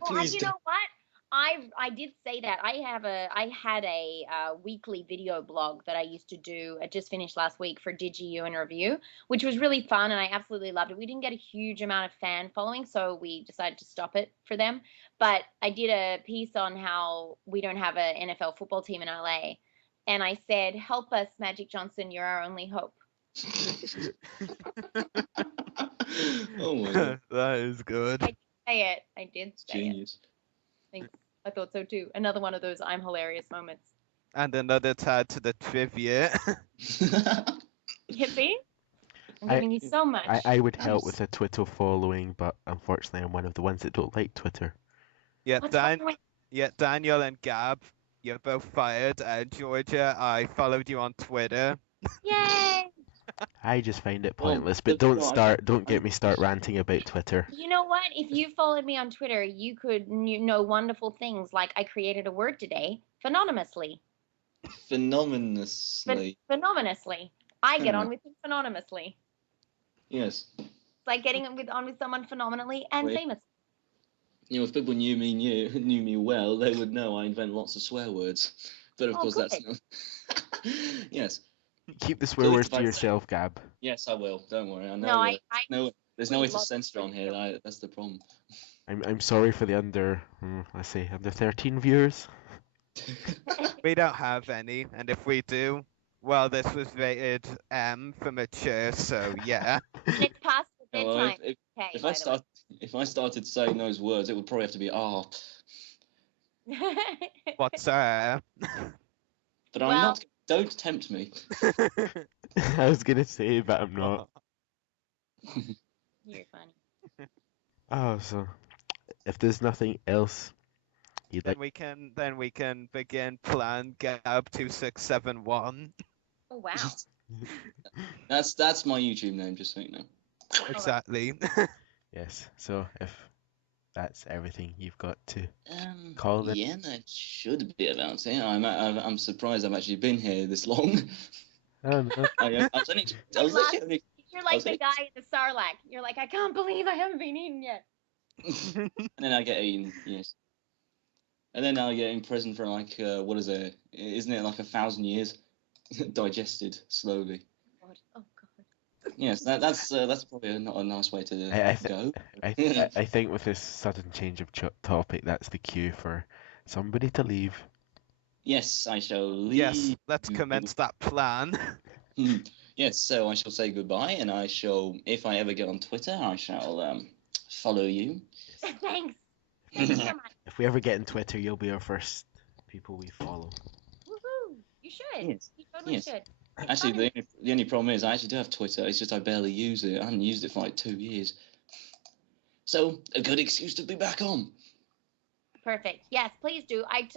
Well, you know what? I did say that. I had a weekly video blog that I used to do. It just finished last week for DigiU and Review, which was really fun, and I absolutely loved it. We didn't get a huge amount of fan following, so we decided to stop it for them. But I did a piece on how we don't have an NFL football team in LA, and I said, "Help us, Magic Johnson. You're our only hope." Oh my god. That is good. I did say it. I did say Genius. it. Thanks. I thought so too. Another one of those I'm hilarious moments. And another tad to the trivia. Hippie? I'm giving you so much. I would help with a Twitter following, but unfortunately I'm one of the ones that don't like Twitter. Yeah, What's wrong with- Daniel and Gab, you're both fired. Georgia, I followed you on Twitter. Yay! I just find it Well, pointless, but don't get me start ranting about Twitter. You know what? If you followed me on Twitter, you could know wonderful things like I created a word today, phenonomously. Phenomenously. Phenomeноusly. I get Hmm. on with things phenonomously. Yes. It's like getting on with someone phenomenally and Wait. famous. You know, if people knew me well, they would know I invent lots of swear words. But of Oh, course, that's good. not. Yes. Keep the swear Delete words if I to say- yourself, Gab. Yes, I will. Don't worry. I know. No, I there's no way to love censor on here. Twitter. That's the problem. I'm sorry for the under 13 viewers. We don't have any, and if we do, well, this was rated M for mature, so yeah. And it's past the No, well, bedtime. if, Okay, if by I the start if I started saying those words, it would probably have to be R. way. What's that? But I'm Well- not. Don't tempt me. I was gonna say, but I'm not. You're funny. Oh, so if there's nothing else you'd Then like, we can begin plan Gab 2671. Oh wow. That's my YouTube name, just so you know. Exactly. yes. So if that's everything you've got to call it. Yeah, that should be about it. I'm surprised I've actually been here this long. Oh, no. I was only. I was actually only. You're I like was the only- guy in the Sarlacc. You're like, I can't believe I haven't been eaten yet. And then I get eaten. Yes. And then I get in prison for like what is it? Isn't it like 1,000 years? Digested slowly. God. Oh God. Yes, that's probably not a nice way to go. I think with this sudden change of topic, that's the cue for somebody to leave. Yes, I shall leave. Yes, let's commence that plan. Yes, so I shall say goodbye, and I shall, if I ever get on Twitter, I shall follow you. Thanks. Thank you so much. If we ever get in Twitter, you'll be our first people we follow. Woohoo! You should. Yes. You totally Yes. should. Actually, the only problem is I actually do have Twitter. It's just I barely use it. I haven't used it for like 2 years. So a good excuse to be back on. Perfect. Yes, please do. I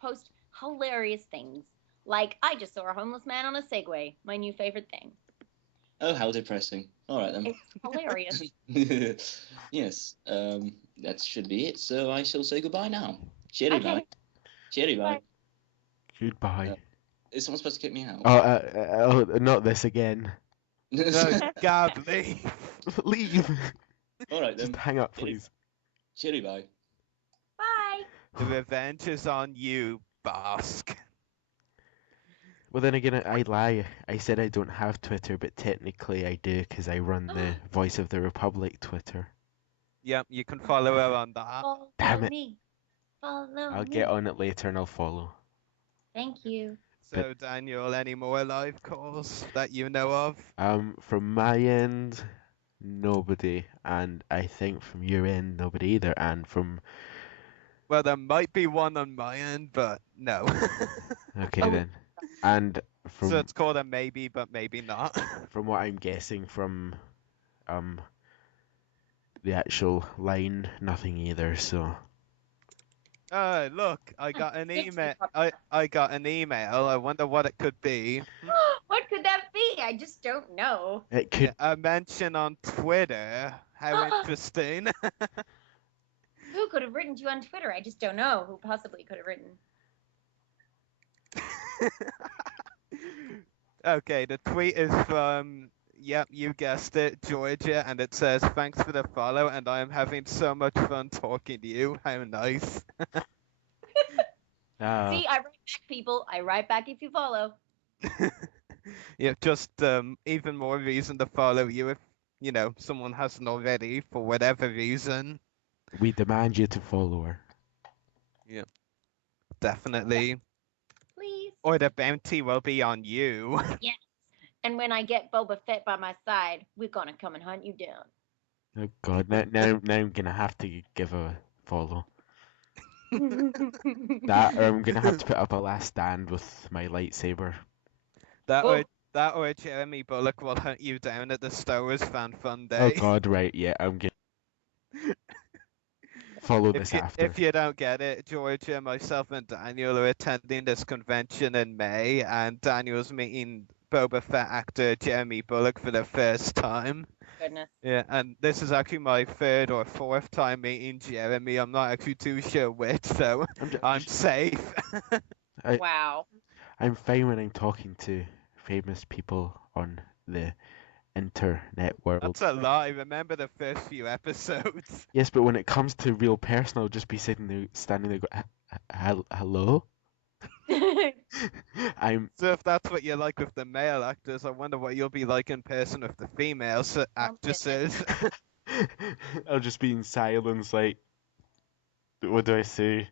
post hilarious things. Like, I just saw a homeless man on a Segway. My new favorite thing. Oh, how depressing. All right then. It's hilarious. Yes, that should be it. So I shall say goodbye now. Cheery Okay. bye. Cheery bye. Goodbye. Is someone supposed to kick me out? Oh, not this again. No, Gab, leave. Leave. All right then. Just hang up, please. Cheery bye. Bye. The revenge is on you, Bask. Well, then again, I lie. I said I don't have Twitter, but technically I do because I run the Voice of the Republic Twitter. Yep, you can follow her on that. Follow Damn it. me. Follow I'll me. get on it later and I'll follow. Thank you. So, Daniel, any more live calls that you know of? From my end, nobody, and I think from your end, nobody either, and from... Well, there might be one on my end, but no. Okay then. And from... So it's called a maybe, but maybe not. From what I'm guessing from the actual line, nothing either, so... Oh, look, I got an email. I got an email. I wonder what it could be. What could that be? I just don't know. It could... A mention on Twitter. How interesting. Who could have written to you on Twitter? I just don't know who possibly could have written. Okay, the tweet is from, yep, you guessed it, Georgia, and it says, thanks for the follow, and I am having so much fun talking to you. How nice. See, I write back, people. I write back if you follow. Yeah, just even more reason to follow you if someone hasn't already for whatever reason. We demand you to follow her. Yeah, definitely. Please. Or the bounty will be on you. Yes. And when I get Boba Fett by my side, we're gonna come and hunt you down. Oh God, now I'm gonna have to give a follow. That, or I'm gonna have to put up a last stand with my lightsaber. That or Jeremy Bullock will hunt you down at the Star Wars Fan Fun Oh Day. God, right, yeah, I'm gonna follow this after. If you don't get it, Georgia, myself, and Daniel are attending this convention in May, and Daniel's meeting Boba Fett actor Jeremy Bullock for the first time. Goodness. Yeah, and this is actually my third or fourth time meeting Jeremy. I'm not actually too sure which, so I'm safe. Wow. I'm fine when I'm talking to famous people on the internet world. That's a lie. Remember the first few episodes. Yes, but when it comes to real person, I'll just be standing there going, hello? So if that's what you like with the male actors, I wonder what you'll be like in person with the female actresses. I'll just be in silence, like, what do I say?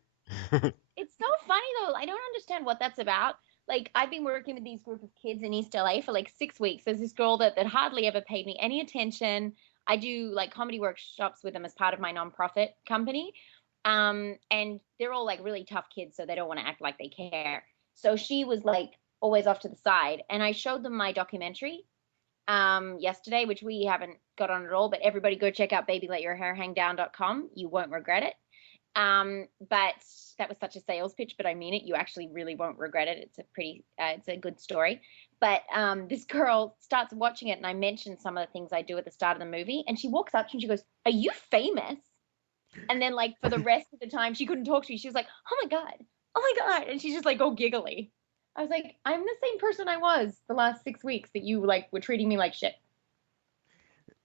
It's so funny though. I don't understand what that's about. Like, I've been working with these group of kids in East LA for like 6 weeks. There's this girl that hardly ever paid me any attention. I do like comedy workshops with them as part of my nonprofit company. And they're all like really tough kids, so they don't want to act like they care. So she was like always off to the side. And I showed them my documentary yesterday, which we haven't got on at all, but everybody go check out babyletyourhairhangdown.com. You won't regret it. But that was such a sales pitch, but I mean it. You actually really won't regret it. It's a pretty, it's a good story. But this girl starts watching it, and I mentioned some of the things I do at the start of the movie, and she walks up to me and she goes, "Are you famous?" And then like for the rest of the time, she couldn't talk to me. She was like, "Oh my God," and she's just like all giggly. I was like, I'm the same person I was the last 6 weeks that you like were treating me like shit.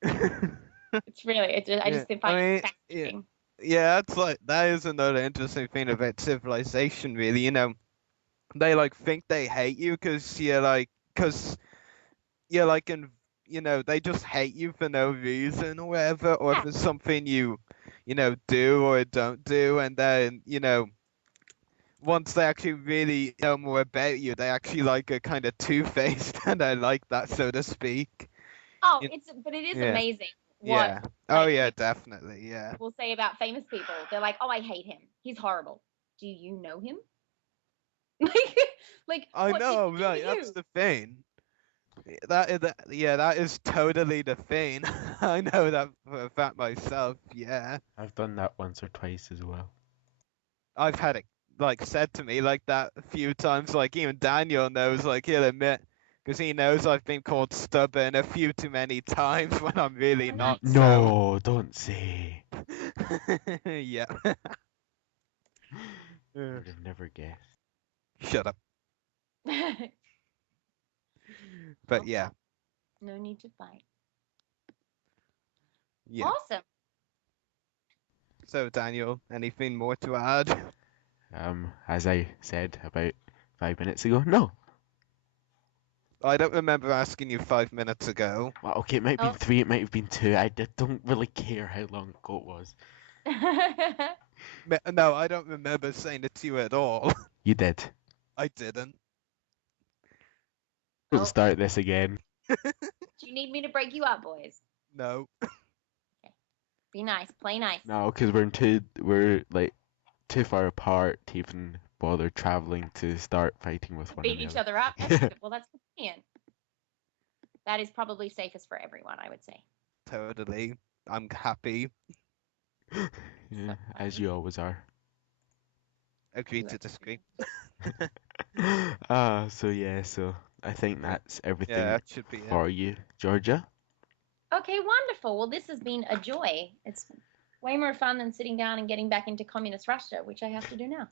It's really, I just find it fascinating. Yeah, it's like that is another interesting thing about civilization, really. They like think they hate you because you're like, and they just hate you for no reason or whatever, or if it's something you do or don't do, and then once they actually really know more about you, they actually like are kind of two-faced, and I like that, so to speak. Oh, but it is amazing. Yeah. Oh yeah, definitely. Yeah. We'll say about famous people. They're like, "Oh, I hate him. He's horrible." Do you know him? like I know, right? That's the thing. That is totally the thing. I know that for a fact myself. Yeah. I've done that once or twice as well. I've had it said to me like that a few times. Like even Daniel knows. Like he'll admit. Because he knows I've been called stubborn a few too many times when I'm really not. No, don't say. Yeah. I would have never guessed. Shut up. But yeah. No need to fight. Yeah. Awesome. So Daniel, anything more to add? As I said about 5 minutes ago, no. I don't remember asking you 5 minutes ago. Well, okay, it might have been 3, it might have been 2. I don't really care how long ago it was. No, I don't remember saying it to you at all. You did. I didn't. We'll start this again. Do you need me to break you up, boys? No. Okay. Be nice. Play nice. No, because we're like too far apart to even bother traveling to start fighting with one Beat another. each other up? That's good. Well, that's convenient. That is probably safest for everyone, I would say. Totally. I'm happy. Yeah, as you always are. Agree to disagree. So I think that's everything that should be for you, Georgia. Okay, wonderful. Well, this has been a joy. It's way more fun than sitting down and getting back into communist Russia, which I have to do now.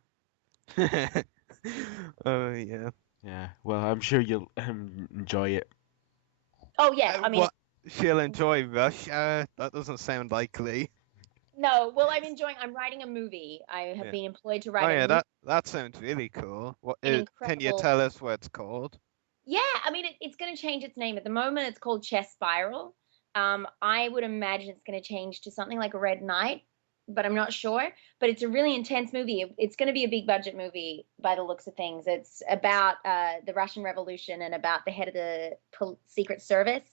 Oh, yeah. Yeah, well, I'm sure you'll enjoy it. Oh, yeah, I mean... What? She'll enjoy Russia? That doesn't sound likely. No, well, I'm writing a movie. I have Yeah. been employed to Oh write a yeah, movie. that sounds really cool. An Can you incredible. tell us what it's called? Yeah, it's going to change its name. At the moment, it's called Chess Spiral. I would imagine it's going to change to something like Red Knight, but I'm not sure. But it's a really intense movie. It's going to be a big budget movie by the looks of things. It's about the Russian Revolution and about the head of the Secret Service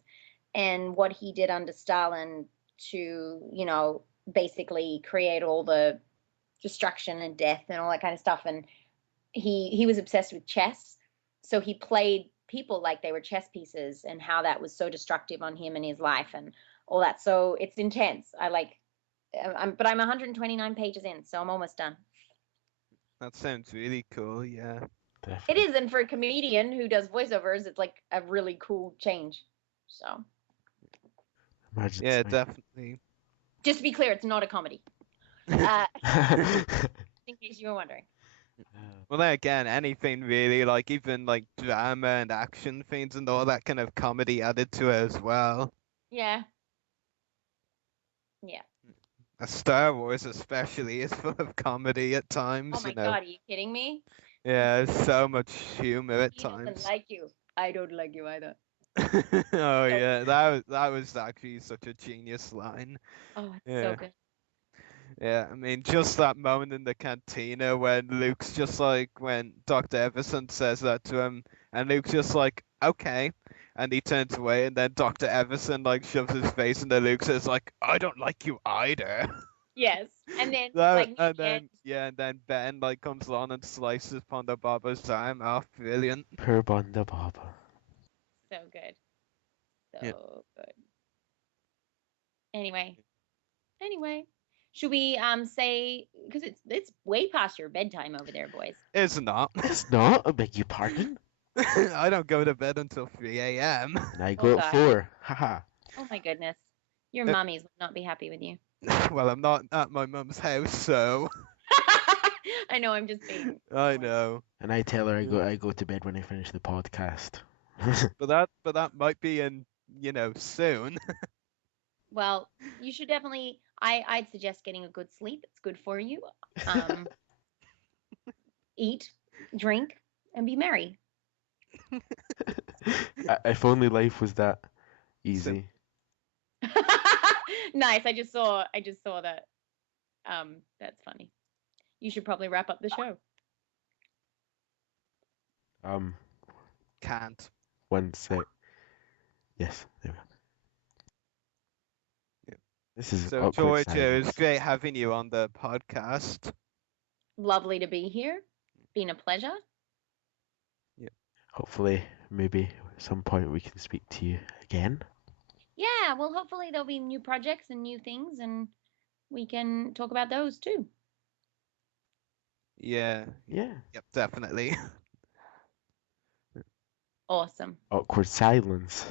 and what he did under Stalin to, basically create all the destruction and death and all that kind of stuff. And he was obsessed with chess, so he played people like they were chess pieces and how that was so destructive on him and his life and all that. So it's intense. But I'm 129 pages in, so I'm almost done. That sounds really cool. Yeah. It is, and for a comedian who does voiceovers, it's like a really cool change. So. Imagine Yeah, saying- definitely. Just to be clear, it's not a comedy. In case you were wondering. Well, then again, anything really, like even like drama and action things and all that kind of comedy added to it as well. Yeah. Yeah. Star Wars especially is full of comedy at times. Oh my God, are you kidding me? Yeah, there's so much humor at He doesn't times. like you. I don't like you either. Oh yeah, that was actually such a genius line. Oh, it's Yeah. so good. Yeah, I mean, just that moment in the cantina when Luke's just like, when Dr. Everson says that to him, and Luke's just like, okay, and he turns away, and then Dr. Everson like shoves his face into Luke, says like, I don't like you either. Yes, and then And then Ben like comes along and slices Ponda Baba's arm off. Brilliant. Poor Bonda Baba. So good. So Yeah. good. Anyway, should we say, because it's way past your bedtime over there, boys. It's not. It's not. I beg your pardon. I don't go to bed until 3 a.m. And I go at 4. Haha. Oh my goodness, your mummies would not be happy with you. Well, I'm not at my mum's house, so I know, I'm just being. I know. And I tell her I go to bed when I finish the podcast. But that might be in, soon. Well, you should definitely. I'd suggest getting a good sleep. It's good for you. Eat, drink, and be merry. If only life was that easy. Nice. I just saw that. That's funny. You should probably wrap up the show. Can't. 1 sec. Yes, there we go. This is So, awkward Georgia, it was silence. great having you on the podcast. Lovely to be here. Been a pleasure. Hopefully, maybe at some point we can speak to you again. Yeah, well, hopefully there'll be new projects and new things, and we can talk about those too. Yeah. Yeah. Yep, definitely. Awesome. Awkward silence.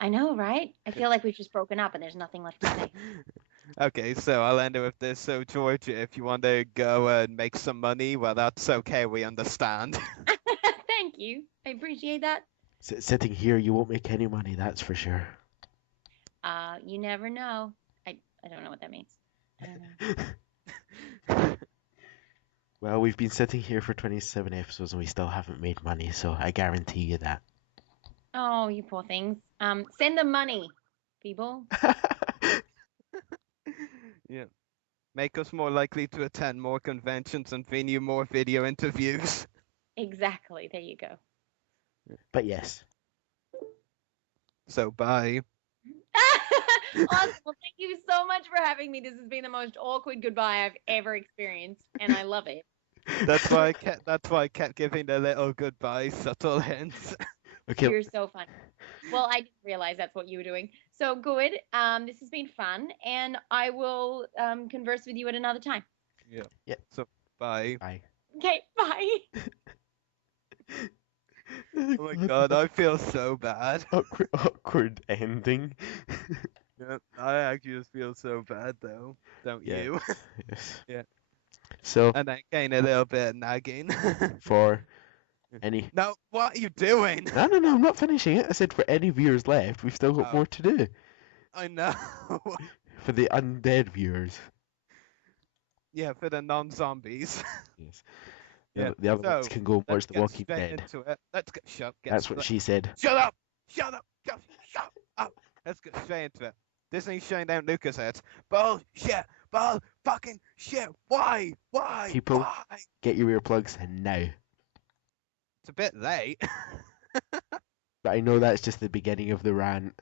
I know, right? I feel like we've just broken up and there's nothing left to say. Okay, so I'll end it with this. So, Georgia, if you want to go and make some money, well, that's okay. We understand. Thank you. I appreciate that. Sitting here, you won't make any money, that's for sure. You never know. I don't know what that means. I don't know. Well, we've been sitting here for 27 episodes and we still haven't made money, so I guarantee you that. Oh, you poor things. Send them money, people. Yeah. Make us more likely to attend more conventions and bring you more video interviews. Exactly. There you go. But yes. So, bye. Awesome. Well, thank you so much for having me. This has been the most awkward goodbye I've ever experienced, and I love it. That's why I kept giving the little goodbye subtle hints. Okay. You're so funny. Well, I didn't realize that's what you were doing. So good. This has been fun, and I will converse with you at another time. Yeah. Yeah. So, bye. Bye. Okay, bye. Oh my god, I feel so bad. Awkward ending. Yeah, I actually just feel so bad though, don't Yeah. you? Yes. Yeah. So, And then gain a little bit of nagging. for any... No, what are you doing? No, I'm not finishing it. I said for any viewers left, we've still got Oh. more to do. I know. For the undead viewers. Yeah, for the non-zombies. Yes. Yeah. The other ones So can go and let's watch The get Walking straight Dead. into it. Let's get That's what she said. Shut up! Shut up! Shut up! Let's get straight into it. Disney's shutting down Lucasheads. Bullshit! Bull fucking shit! Why? Why? People, Why? get your earplugs now. It's a bit late. But I know that's just the beginning of the rant.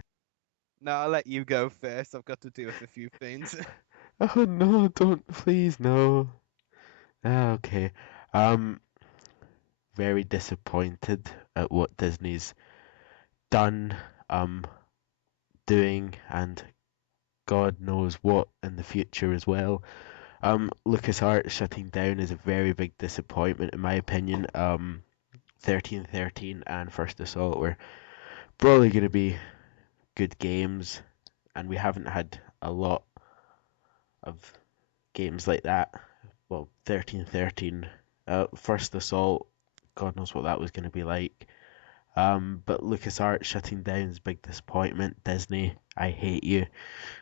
No, I'll let you go first. I've got to deal with a few things. Oh no, don't, please, no. Okay. Very disappointed at what Disney's done, doing, and God knows what in the future as well. LucasArts shutting down is a very big disappointment in my opinion. 1313 and First Assault were probably going to be good games, and we haven't had a lot of games like that. Well, 1313, First Assault, God knows what that was going to be like. But LucasArts shutting down is a big disappointment. Disney, I hate you.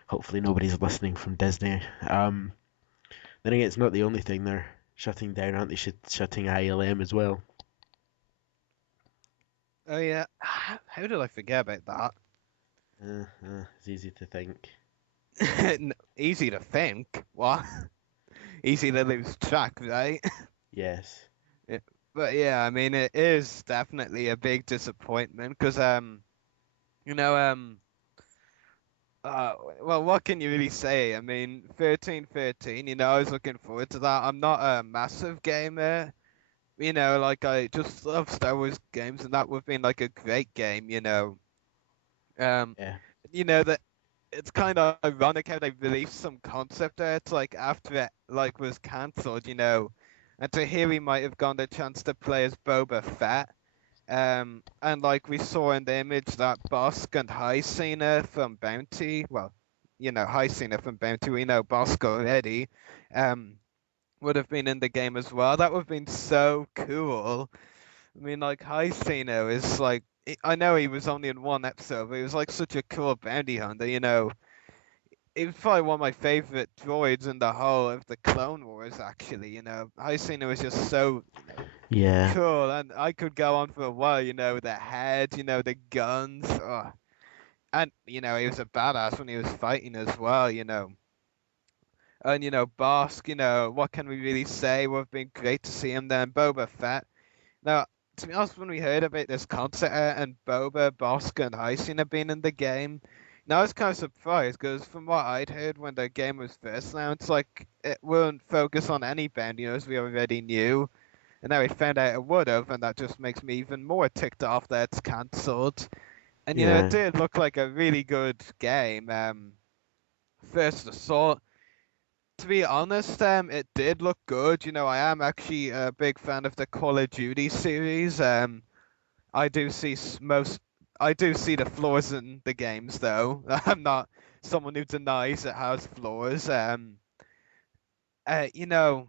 Hopefully nobody's listening from Disney. Then again, it's not the only thing they're shutting down, aren't they? Shutting ILM as well. Oh yeah. How did I forget about that? It's easy to think. Easy to think. What? Easy to lose track, right? Yes. Yeah. But yeah, I mean, it is definitely a big disappointment because you know, well, what can you really say? I mean, 1313, I was looking forward to that. I'm not a massive gamer, like I just love Star Wars games, and that would have been like a great game. Um, Yeah. that it's kind of ironic how they released some concept art like after it like was cancelled. And to hear he might have gotten the chance to play as Boba Fett. And like we saw in the image that Bosk and High Cena from Bounty, well, High Cena from Bounty, we know Bosk already, would have been in the game as well. That would have been so cool. I mean, like High Cena is like, I know he was only in one episode, but he was like such a cool bounty hunter. He was probably one of my favorite droids in the whole of the Clone Wars, actually. High Cena was just so, Yeah. cool, and I could go on for a while, the head, the guns, and he was a badass when he was fighting as well. And Bosk, what can we really say? Would have been great to see him then. Boba Fett. Now, to be honest, when we heard about this concert and Boba, Bosk, and Hycin being in the game, I was kind of surprised because from what I'd heard when the game was first announced, like it wouldn't focus on any band, as we already knew. And now we found out it would have, and that just makes me even more ticked off that it's cancelled. And Yeah. it did look like a really good game. First Assault, to be honest, it did look good. I am actually a big fan of the Call of Duty series. I do see I do see the flaws in the games, though. I'm not someone who denies it has flaws. You know,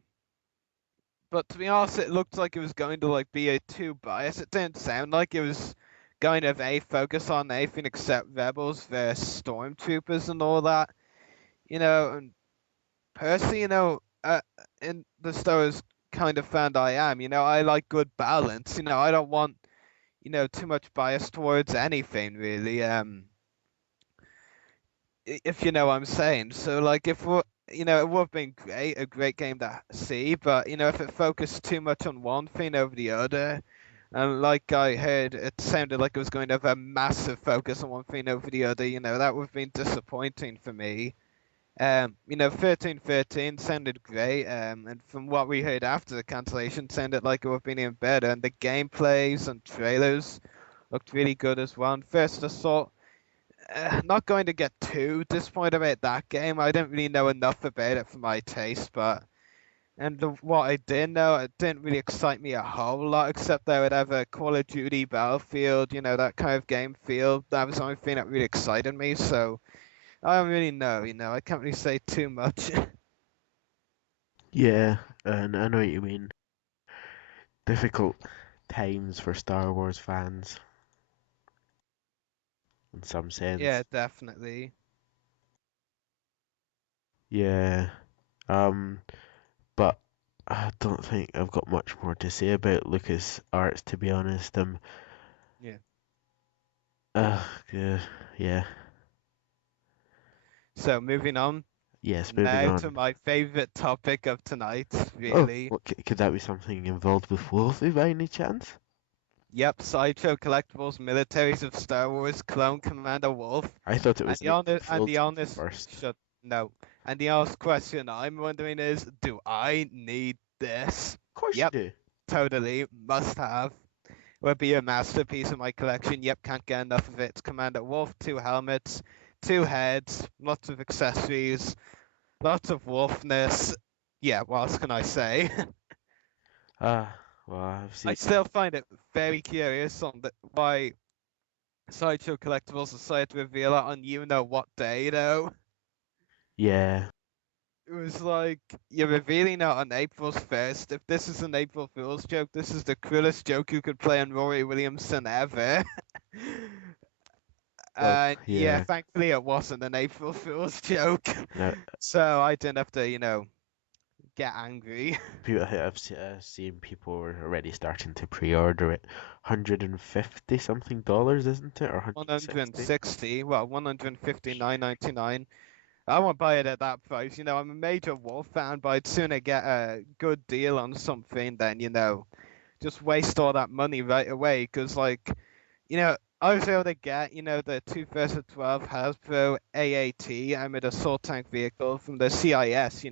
but to be honest, it looked like it was going to like be a too biased. It didn't sound like it was going to have a focus on anything except rebels versus stormtroopers and all that. And personally, in the Star Wars kind of fan I am, I like good balance. I don't want, too much bias towards anything really. If you know what I'm saying. So like if we're, it would have been great, a great game to see, but if it focused too much on one thing over the other, and like I heard, it sounded like it was going to have a massive focus on one thing over the other, that would have been disappointing for me. 1313 sounded great, and from what we heard after the cancellation, sounded like it would have been even better, and the gameplays and trailers looked really good as well. And First Assault, not going to get too disappointed about that game. I didn't really know enough about it for my taste, but what I did know, it didn't really excite me a whole lot, except that I would have a Call of Duty Battlefield, that kind of game feel. That was the only thing that really excited me, so I don't really know, I can't really say too much. Yeah, and I know what you mean. Difficult times for Star Wars fans, in some sense. Yeah, definitely. Yeah. I don't think I've got much more to say about Lucas Arts, to be honest. Yeah. Yeah, yeah. So moving on Yes, moving now to on. my favorite topic of tonight, Oh, really. what, could that be something involved with Wolfie by any chance? Yep, Sideshow Collectibles, Militaries of Star Wars, Clone Commander Wolf. I thought it was Nick And the Fields honest, first. shut, no. And the honest question I'm wondering is, do I need this? Of course Yep, you do. totally, must have. Will be a masterpiece of my collection. Yep, can't get enough of it. It's Commander Wolf, 2 helmets, 2 heads, lots of accessories, lots of wolfness. Yeah, what else can I say? Well, I've seen. I still find it very curious on why Sideshow Collectibles decided to reveal it on you know what day though. Yeah. It was like you're revealing it on April 1st. If this is an April Fool's joke, this is the cruelest joke you could play on Rory Williamson ever. Well, Yeah, yeah. thankfully it wasn't an April Fool's joke. No, So I didn't have to, get angry. I've seen people are already starting to pre-order it. $150 something, isn't it? Or 160? 160, well, 159.99. I won't buy it at that price. I'm a major Wolf fan, but I'd sooner get a good deal on something than, just waste all that money right away. Because, I was able to get, the 2012 Hasbro AAT armored assault tank vehicle from the CIS,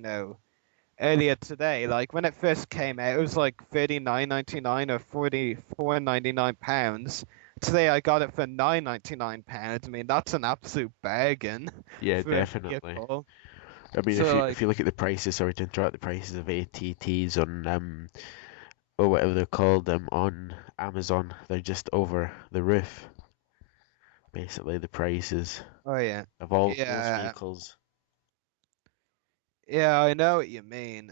earlier today. Like, when it first came out, it was like £39.99 or £44.99. Today I got it for £9.99. I mean, that's an absolute bargain. Yeah, For a definitely. vehicle. I mean, So, if you look at the prices, sorry to interrupt, the prices of ATTs on or whatever they're called on Amazon, they're just over the roof. Basically, the prices oh yeah, of all most yeah, vehicles. yeah, I know what you mean.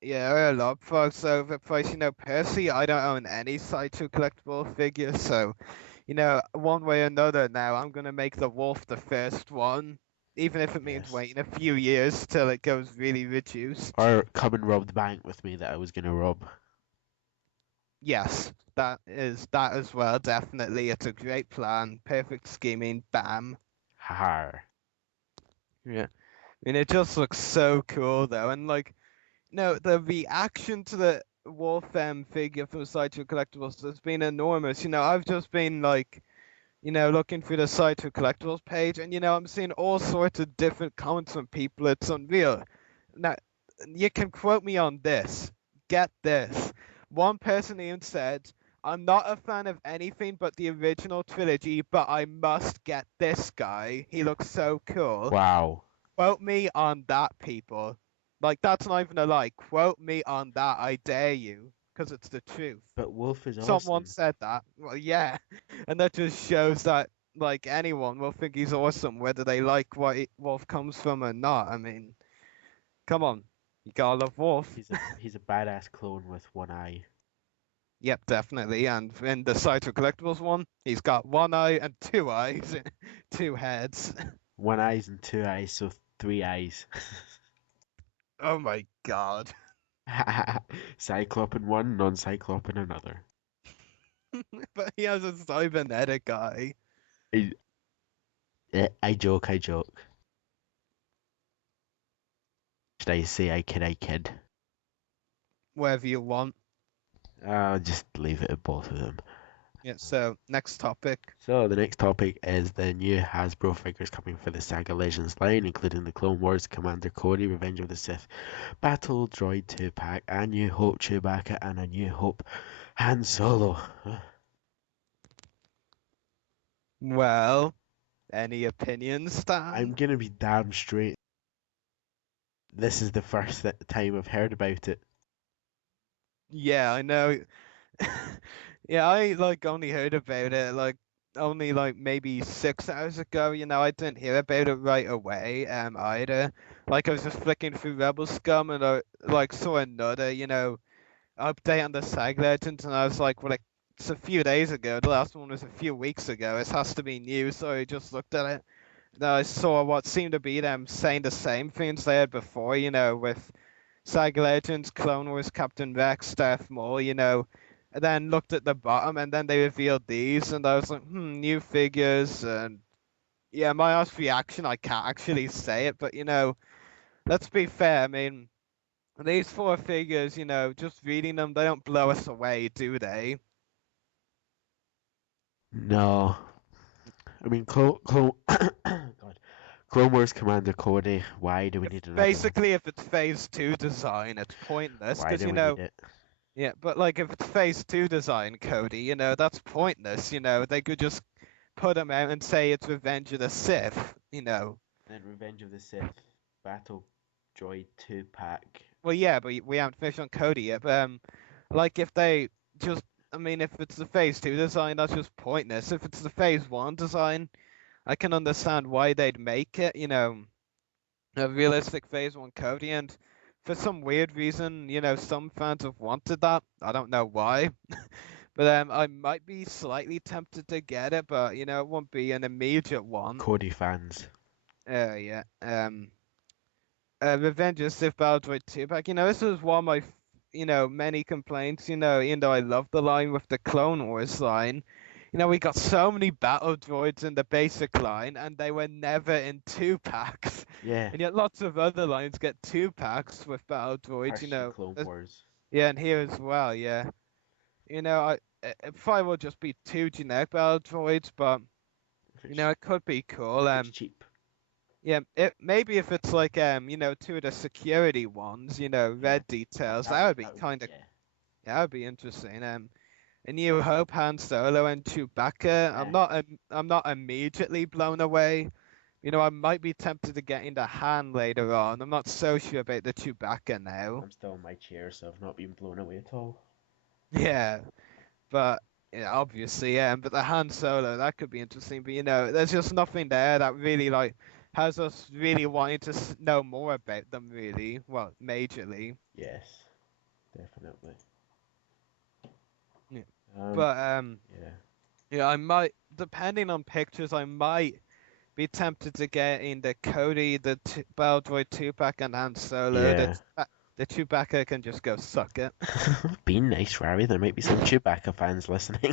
Yeah, a lot of folks overpriced. Personally, I don't own any Sideshow collectible figures, so, one way or another now, I'm gonna make the Wolf the first one, even if it means Yes. waiting a few years till it goes really reduced. Or come and rob the bank with me that I was gonna rob. Yes, that as well, definitely. It's a great plan, perfect scheming, bam. Har. Yeah. I mean, it just looks so cool though, and no, the reaction to the Wolf figure from Sideshow Collectibles has been enormous. I've just been looking through the Sideshow Collectibles page, and I'm seeing all sorts of different comments from people. It's unreal. Now, you can quote me on this. Get this. One person even said, "I'm not a fan of anything but the original trilogy, but I must get this guy. He looks so cool." Wow. Quote me on that, people. Like, that's not even a lie. Quote me on that, I dare you, because it's the truth. But Wolf is Someone awesome. said that. Well, yeah, and that just shows that anyone will think he's awesome, whether they like what Wolf comes from or not. I mean, come on, you gotta love Wolf. He's a badass clone with one eye. Yep, definitely. And in the Sideshow Collectibles one, he's got one eye and 2 eyes, 2 heads. One eyes and 2 eyes, so 3 eyes. Oh my god. Cyclop in one, non-Cyclop in another. But he has a cybernetic eye. I joke. Should I say I kid? Whatever you want. I'll just leave it at both of them. Yeah, so next topic. So the next topic is the new Hasbro figures coming for the Saga Legends line, including the Clone Wars Commander Cody, Revenge of the Sith, Battle Droid 2-pack, A New Hope Chewbacca, and A New Hope Han Solo. Well, any opinions, Stan? I'm gonna be damn straight. This is the first time I've heard about it. Yeah, I know. Yeah, I only heard about it only maybe 6 hours ago. I didn't hear about it right away either. I was just flicking through Rebel Scum and I saw another update on the Sag Legends, and I was like, well, it's a few days ago. The last one was a few weeks ago. It has to be new, so I just looked at it. And I saw what seemed to be them saying the same things they had before, with Saga Legends, Clone Wars, Captain Rex, Darth Maul, you know. And then looked at the bottom, and then they revealed these, and I was like, new figures, and yeah, my honest reaction, I can't actually say it, but you know, let's be fair. I mean, these four figures, you know, just reading them, they don't blow us away, do they? No. I mean, God. Clone Wars Commander Cody, why do we need another one? Basically, if it's Phase 2 design, it's pointless, Why because, do you we know, need it? yeah, but like if it's Phase 2 design, Cody, you know, that's pointless, you know, they could just put them out and say it's Revenge of the Sith, you know. Then Revenge of the Sith Battle Droid 2-pack. Well, yeah, but we haven't finished on Cody yet. But like if they just, I mean, if it's the Phase 2 design, that's just pointless. If it's the Phase 1 design, I can understand why they'd make it, you know, a realistic Phase 1 Cody. And for some weird reason, you know, some fans have wanted that. I don't know why. But I might be slightly tempted to get it, but you know, it won't be an immediate one. Cody fans. Yeah. Revenge of the Sith Battle Droid 2-pack. You know, this was one of my, you know, many complaints. You know, even though I love the line with the Clone Wars line, you know, we got so many battle droids in the basic line, and they were never in 2-packs. Yeah. And yet, lots of other lines get 2-packs with battle droids. You know, Clone Wars. yeah, and here as well. Yeah. You know, it probably will just be 2 generic battle droids, but you know, it could be cool. It's cheap. Yeah, maybe if it's like you know, 2 of the security ones, you know, red details, that would be kind of, yeah, that would be interesting. A New Hope, Han Solo, and Chewbacca. Yeah. I'm not immediately blown away. You know, I might be tempted to get into Han later on. I'm not so sure about the Chewbacca now. I'm still in my chair, so I've not been blown away at all. Yeah, but yeah, obviously, yeah. But the Han Solo, that could be interesting. But you know, there's just nothing there that really like has us really wanting to know more about them. Really, well, majorly. Yes, definitely. Yeah. Yeah. Yeah, I might, depending on pictures, I might be tempted to get in the Cody, the Battle Droid 2-pack, and Han Solo. Yeah. The Chewbacca can just go suck it. Be nice, Rary. There might be some Chewbacca fans listening.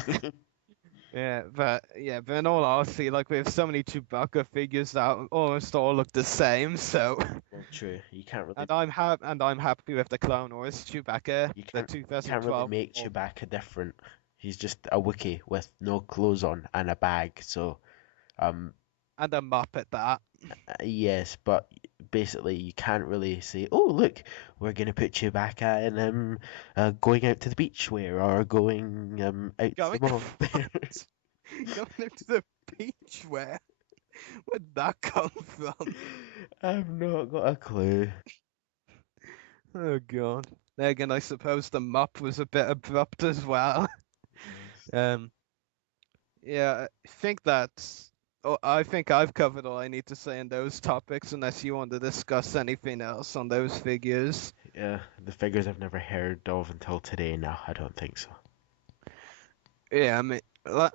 But in all honesty, like we have so many Chewbacca figures that almost all look the same. So. Well, true. You can't really. And I'm happy with the Clone Wars Chewbacca. You The can't 2012. really make Chewbacca different. He's just a Wookiee with no clothes on and a bag. So, And a mop at that. Yes, but basically you can't really say, "Oh, look, we're gonna put Chewbacca in going out to the beach wear or going out to the mall." Going out to the beach wear? Where'd that come from? I've not got a clue. Oh god. Then again, I suppose the mop was a bit abrupt as well. Yeah, I think that's. Oh, I think I've covered all I need to say in those topics, unless you want to discuss anything else on those figures. Yeah, the figures I've never heard of until today. No, I don't think so. Yeah,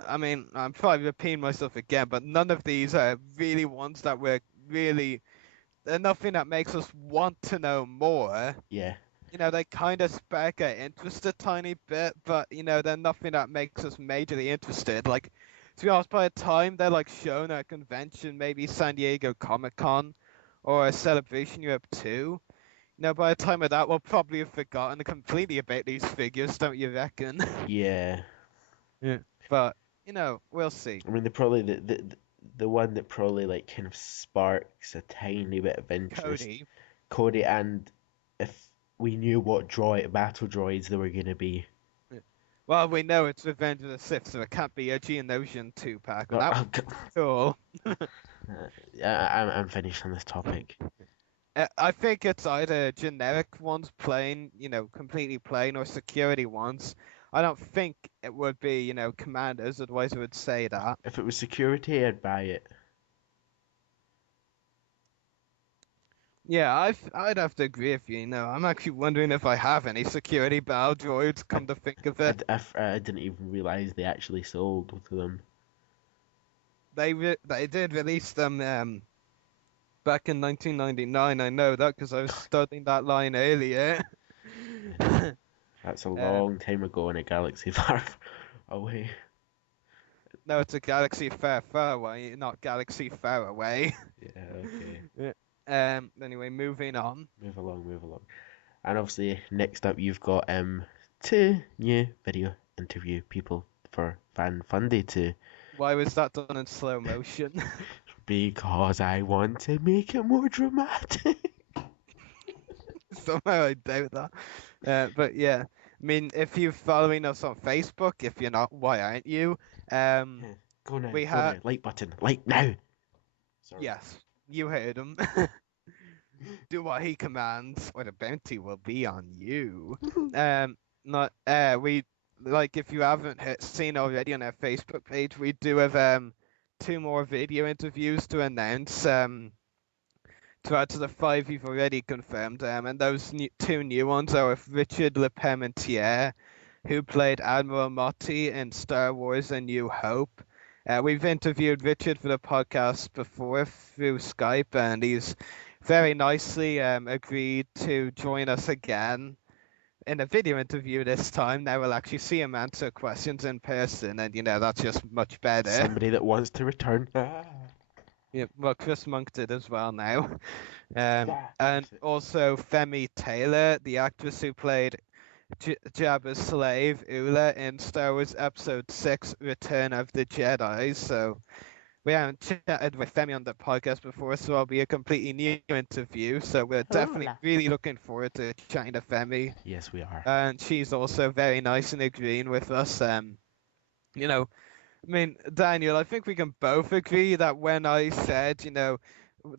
I mean, I'm probably repeating myself again, but none of these are really ones that we're really. They're nothing that makes us want to know more. Yeah. You know, they kind of spark our interest a tiny bit, but you know, they're nothing that makes us majorly interested. Like, to be honest, by the time they're like shown at a convention, maybe San Diego Comic-Con or a Celebration Europe 2, you know, by the time of that, we'll probably have forgotten completely about these figures, don't you reckon? Yeah. Yeah. But you know, we'll see. I mean, the one that probably like kind of sparks a tiny bit of interest. Cody, and if we knew what battle droids they were gonna be. Well, we know it's Revenge of the Sith, so it can't be a Geonosian 2-pack. That would be cool. I'm finished on this topic. I think it's either generic ones, plain, you know, completely plain, or security ones. I don't think it would be, you know, commanders, otherwise it would say that. If it was security, I'd buy it. Yeah, I'd have to agree with you. You know, I'm actually wondering if I have any security battle droids. Come to think of it, I didn't even realize they actually sold to them. They did release them, back in 1999. I know that because I was studying that line earlier. That's a long time ago in a galaxy far away. No, it's a galaxy far, far away, not galaxy far away. Yeah, okay. Anyway, moving on. Move along. And obviously, next up, you've got two new video interview people for Fan Fun Day to. Why was that done in slow motion? Because I want to make it more dramatic. Somehow I doubt that. But yeah, I mean, if you're following us on Facebook, if you're not, why aren't you? Go now, like button, like now. Sorry. Yes, you heard him. Do what he commands, or the bounty will be on you. Not we like if you haven't seen already on our Facebook page, we do have two more video interviews to announce. To add to the 5 we've already confirmed, and those two new ones are with Richard Leparmentier, who played Admiral Motti in Star Wars: A New Hope. We've interviewed Richard for the podcast before through Skype, and he's very nicely agreed to join us again in a video interview this time. Now we'll actually see him answer questions in person, and that's just much better. Somebody that wants to return. Yeah, well, Chris Monk did as well now. And also Femi Taylor, the actress who played Jabba's slave, Ula, in Star Wars Episode 6, Return of the Jedi. So we haven't chatted with Femi on the podcast before, so it'll be a completely new interview. So we're definitely really looking forward to chatting to Femi. Yes, we are. And she's also very nice and agreeing with us. I mean, Daniel, I think we can both agree that when I said,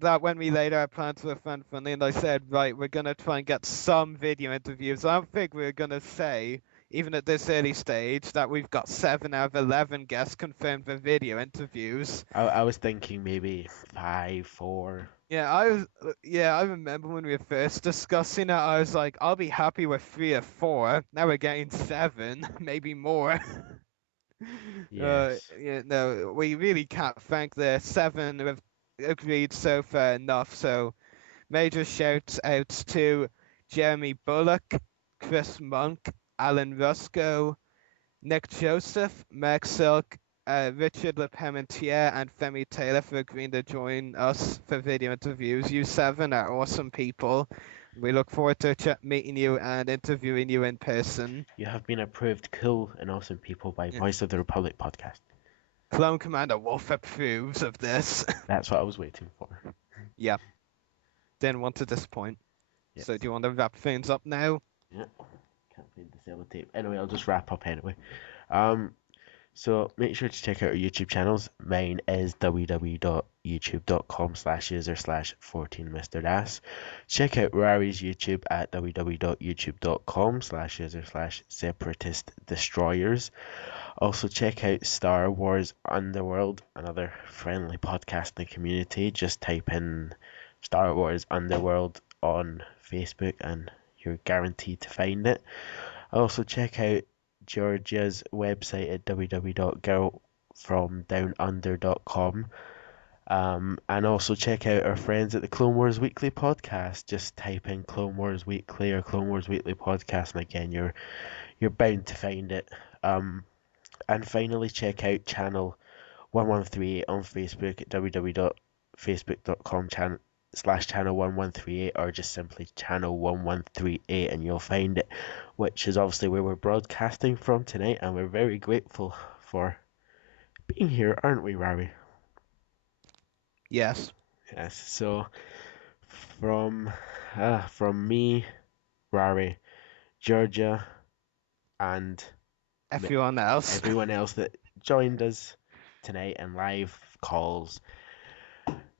that when we laid our plans for Fan Funny, and I said, right, we're going to try and get some video interviews, I don't think we're going to say, even at this early stage, that we've got 7 out of 11 guests confirmed for video interviews. I was thinking maybe 5, 4. Yeah, I remember when we were first discussing it, I was like, I'll be happy with 3 or 4. Now we're getting 7, maybe more. Yes. No, we really can't thank the 7 who have agreed so far enough. So, major shouts out to Jeremy Bullock, Chris Monk, Alan Rusco, Nick Joseph, Meg Silk, Richard Leparmentier, and Femi Taylor for agreeing to join us for video interviews. You 7 are awesome people. We look forward to meeting you and interviewing you in person. You have been approved cool and awesome people by Voice of the Republic podcast. Clone Commander Wolf approves of this. That's what I was waiting for. Yeah. Didn't want to disappoint. Yes. So do you want to wrap things up now? Yeah. Can't find the sellotape. Anyway, I'll just wrap up anyway. So make sure to check out our YouTube channels. Mine is www.youtube.com/user/14mrdas. Check out Rari's YouTube at www.youtube.com/user/separatist destroyers. Check out Star Wars Underworld, another friendly podcast in the community. Just type in Star Wars Underworld on Facebook and you're guaranteed to find it. Check out Georgia's website at www.girlfromdownunder.com. And also check out our friends at the Clone Wars Weekly podcast. Just type in Clone Wars Weekly or Clone Wars Weekly podcast, and again you're bound to find it. And finally check out channel 1138 on Facebook at www.facebook.com/channel1138 or just simply channel 1138 and you'll find it, which is obviously where we're broadcasting from tonight, and we're very grateful for being here, aren't we, Rari? Yes. Yes. So from me, Rari, Georgia, and everyone else that joined us tonight in live calls,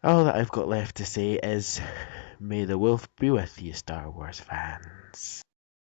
all that I've got left to say is, may the wolf be with you, Star Wars fans.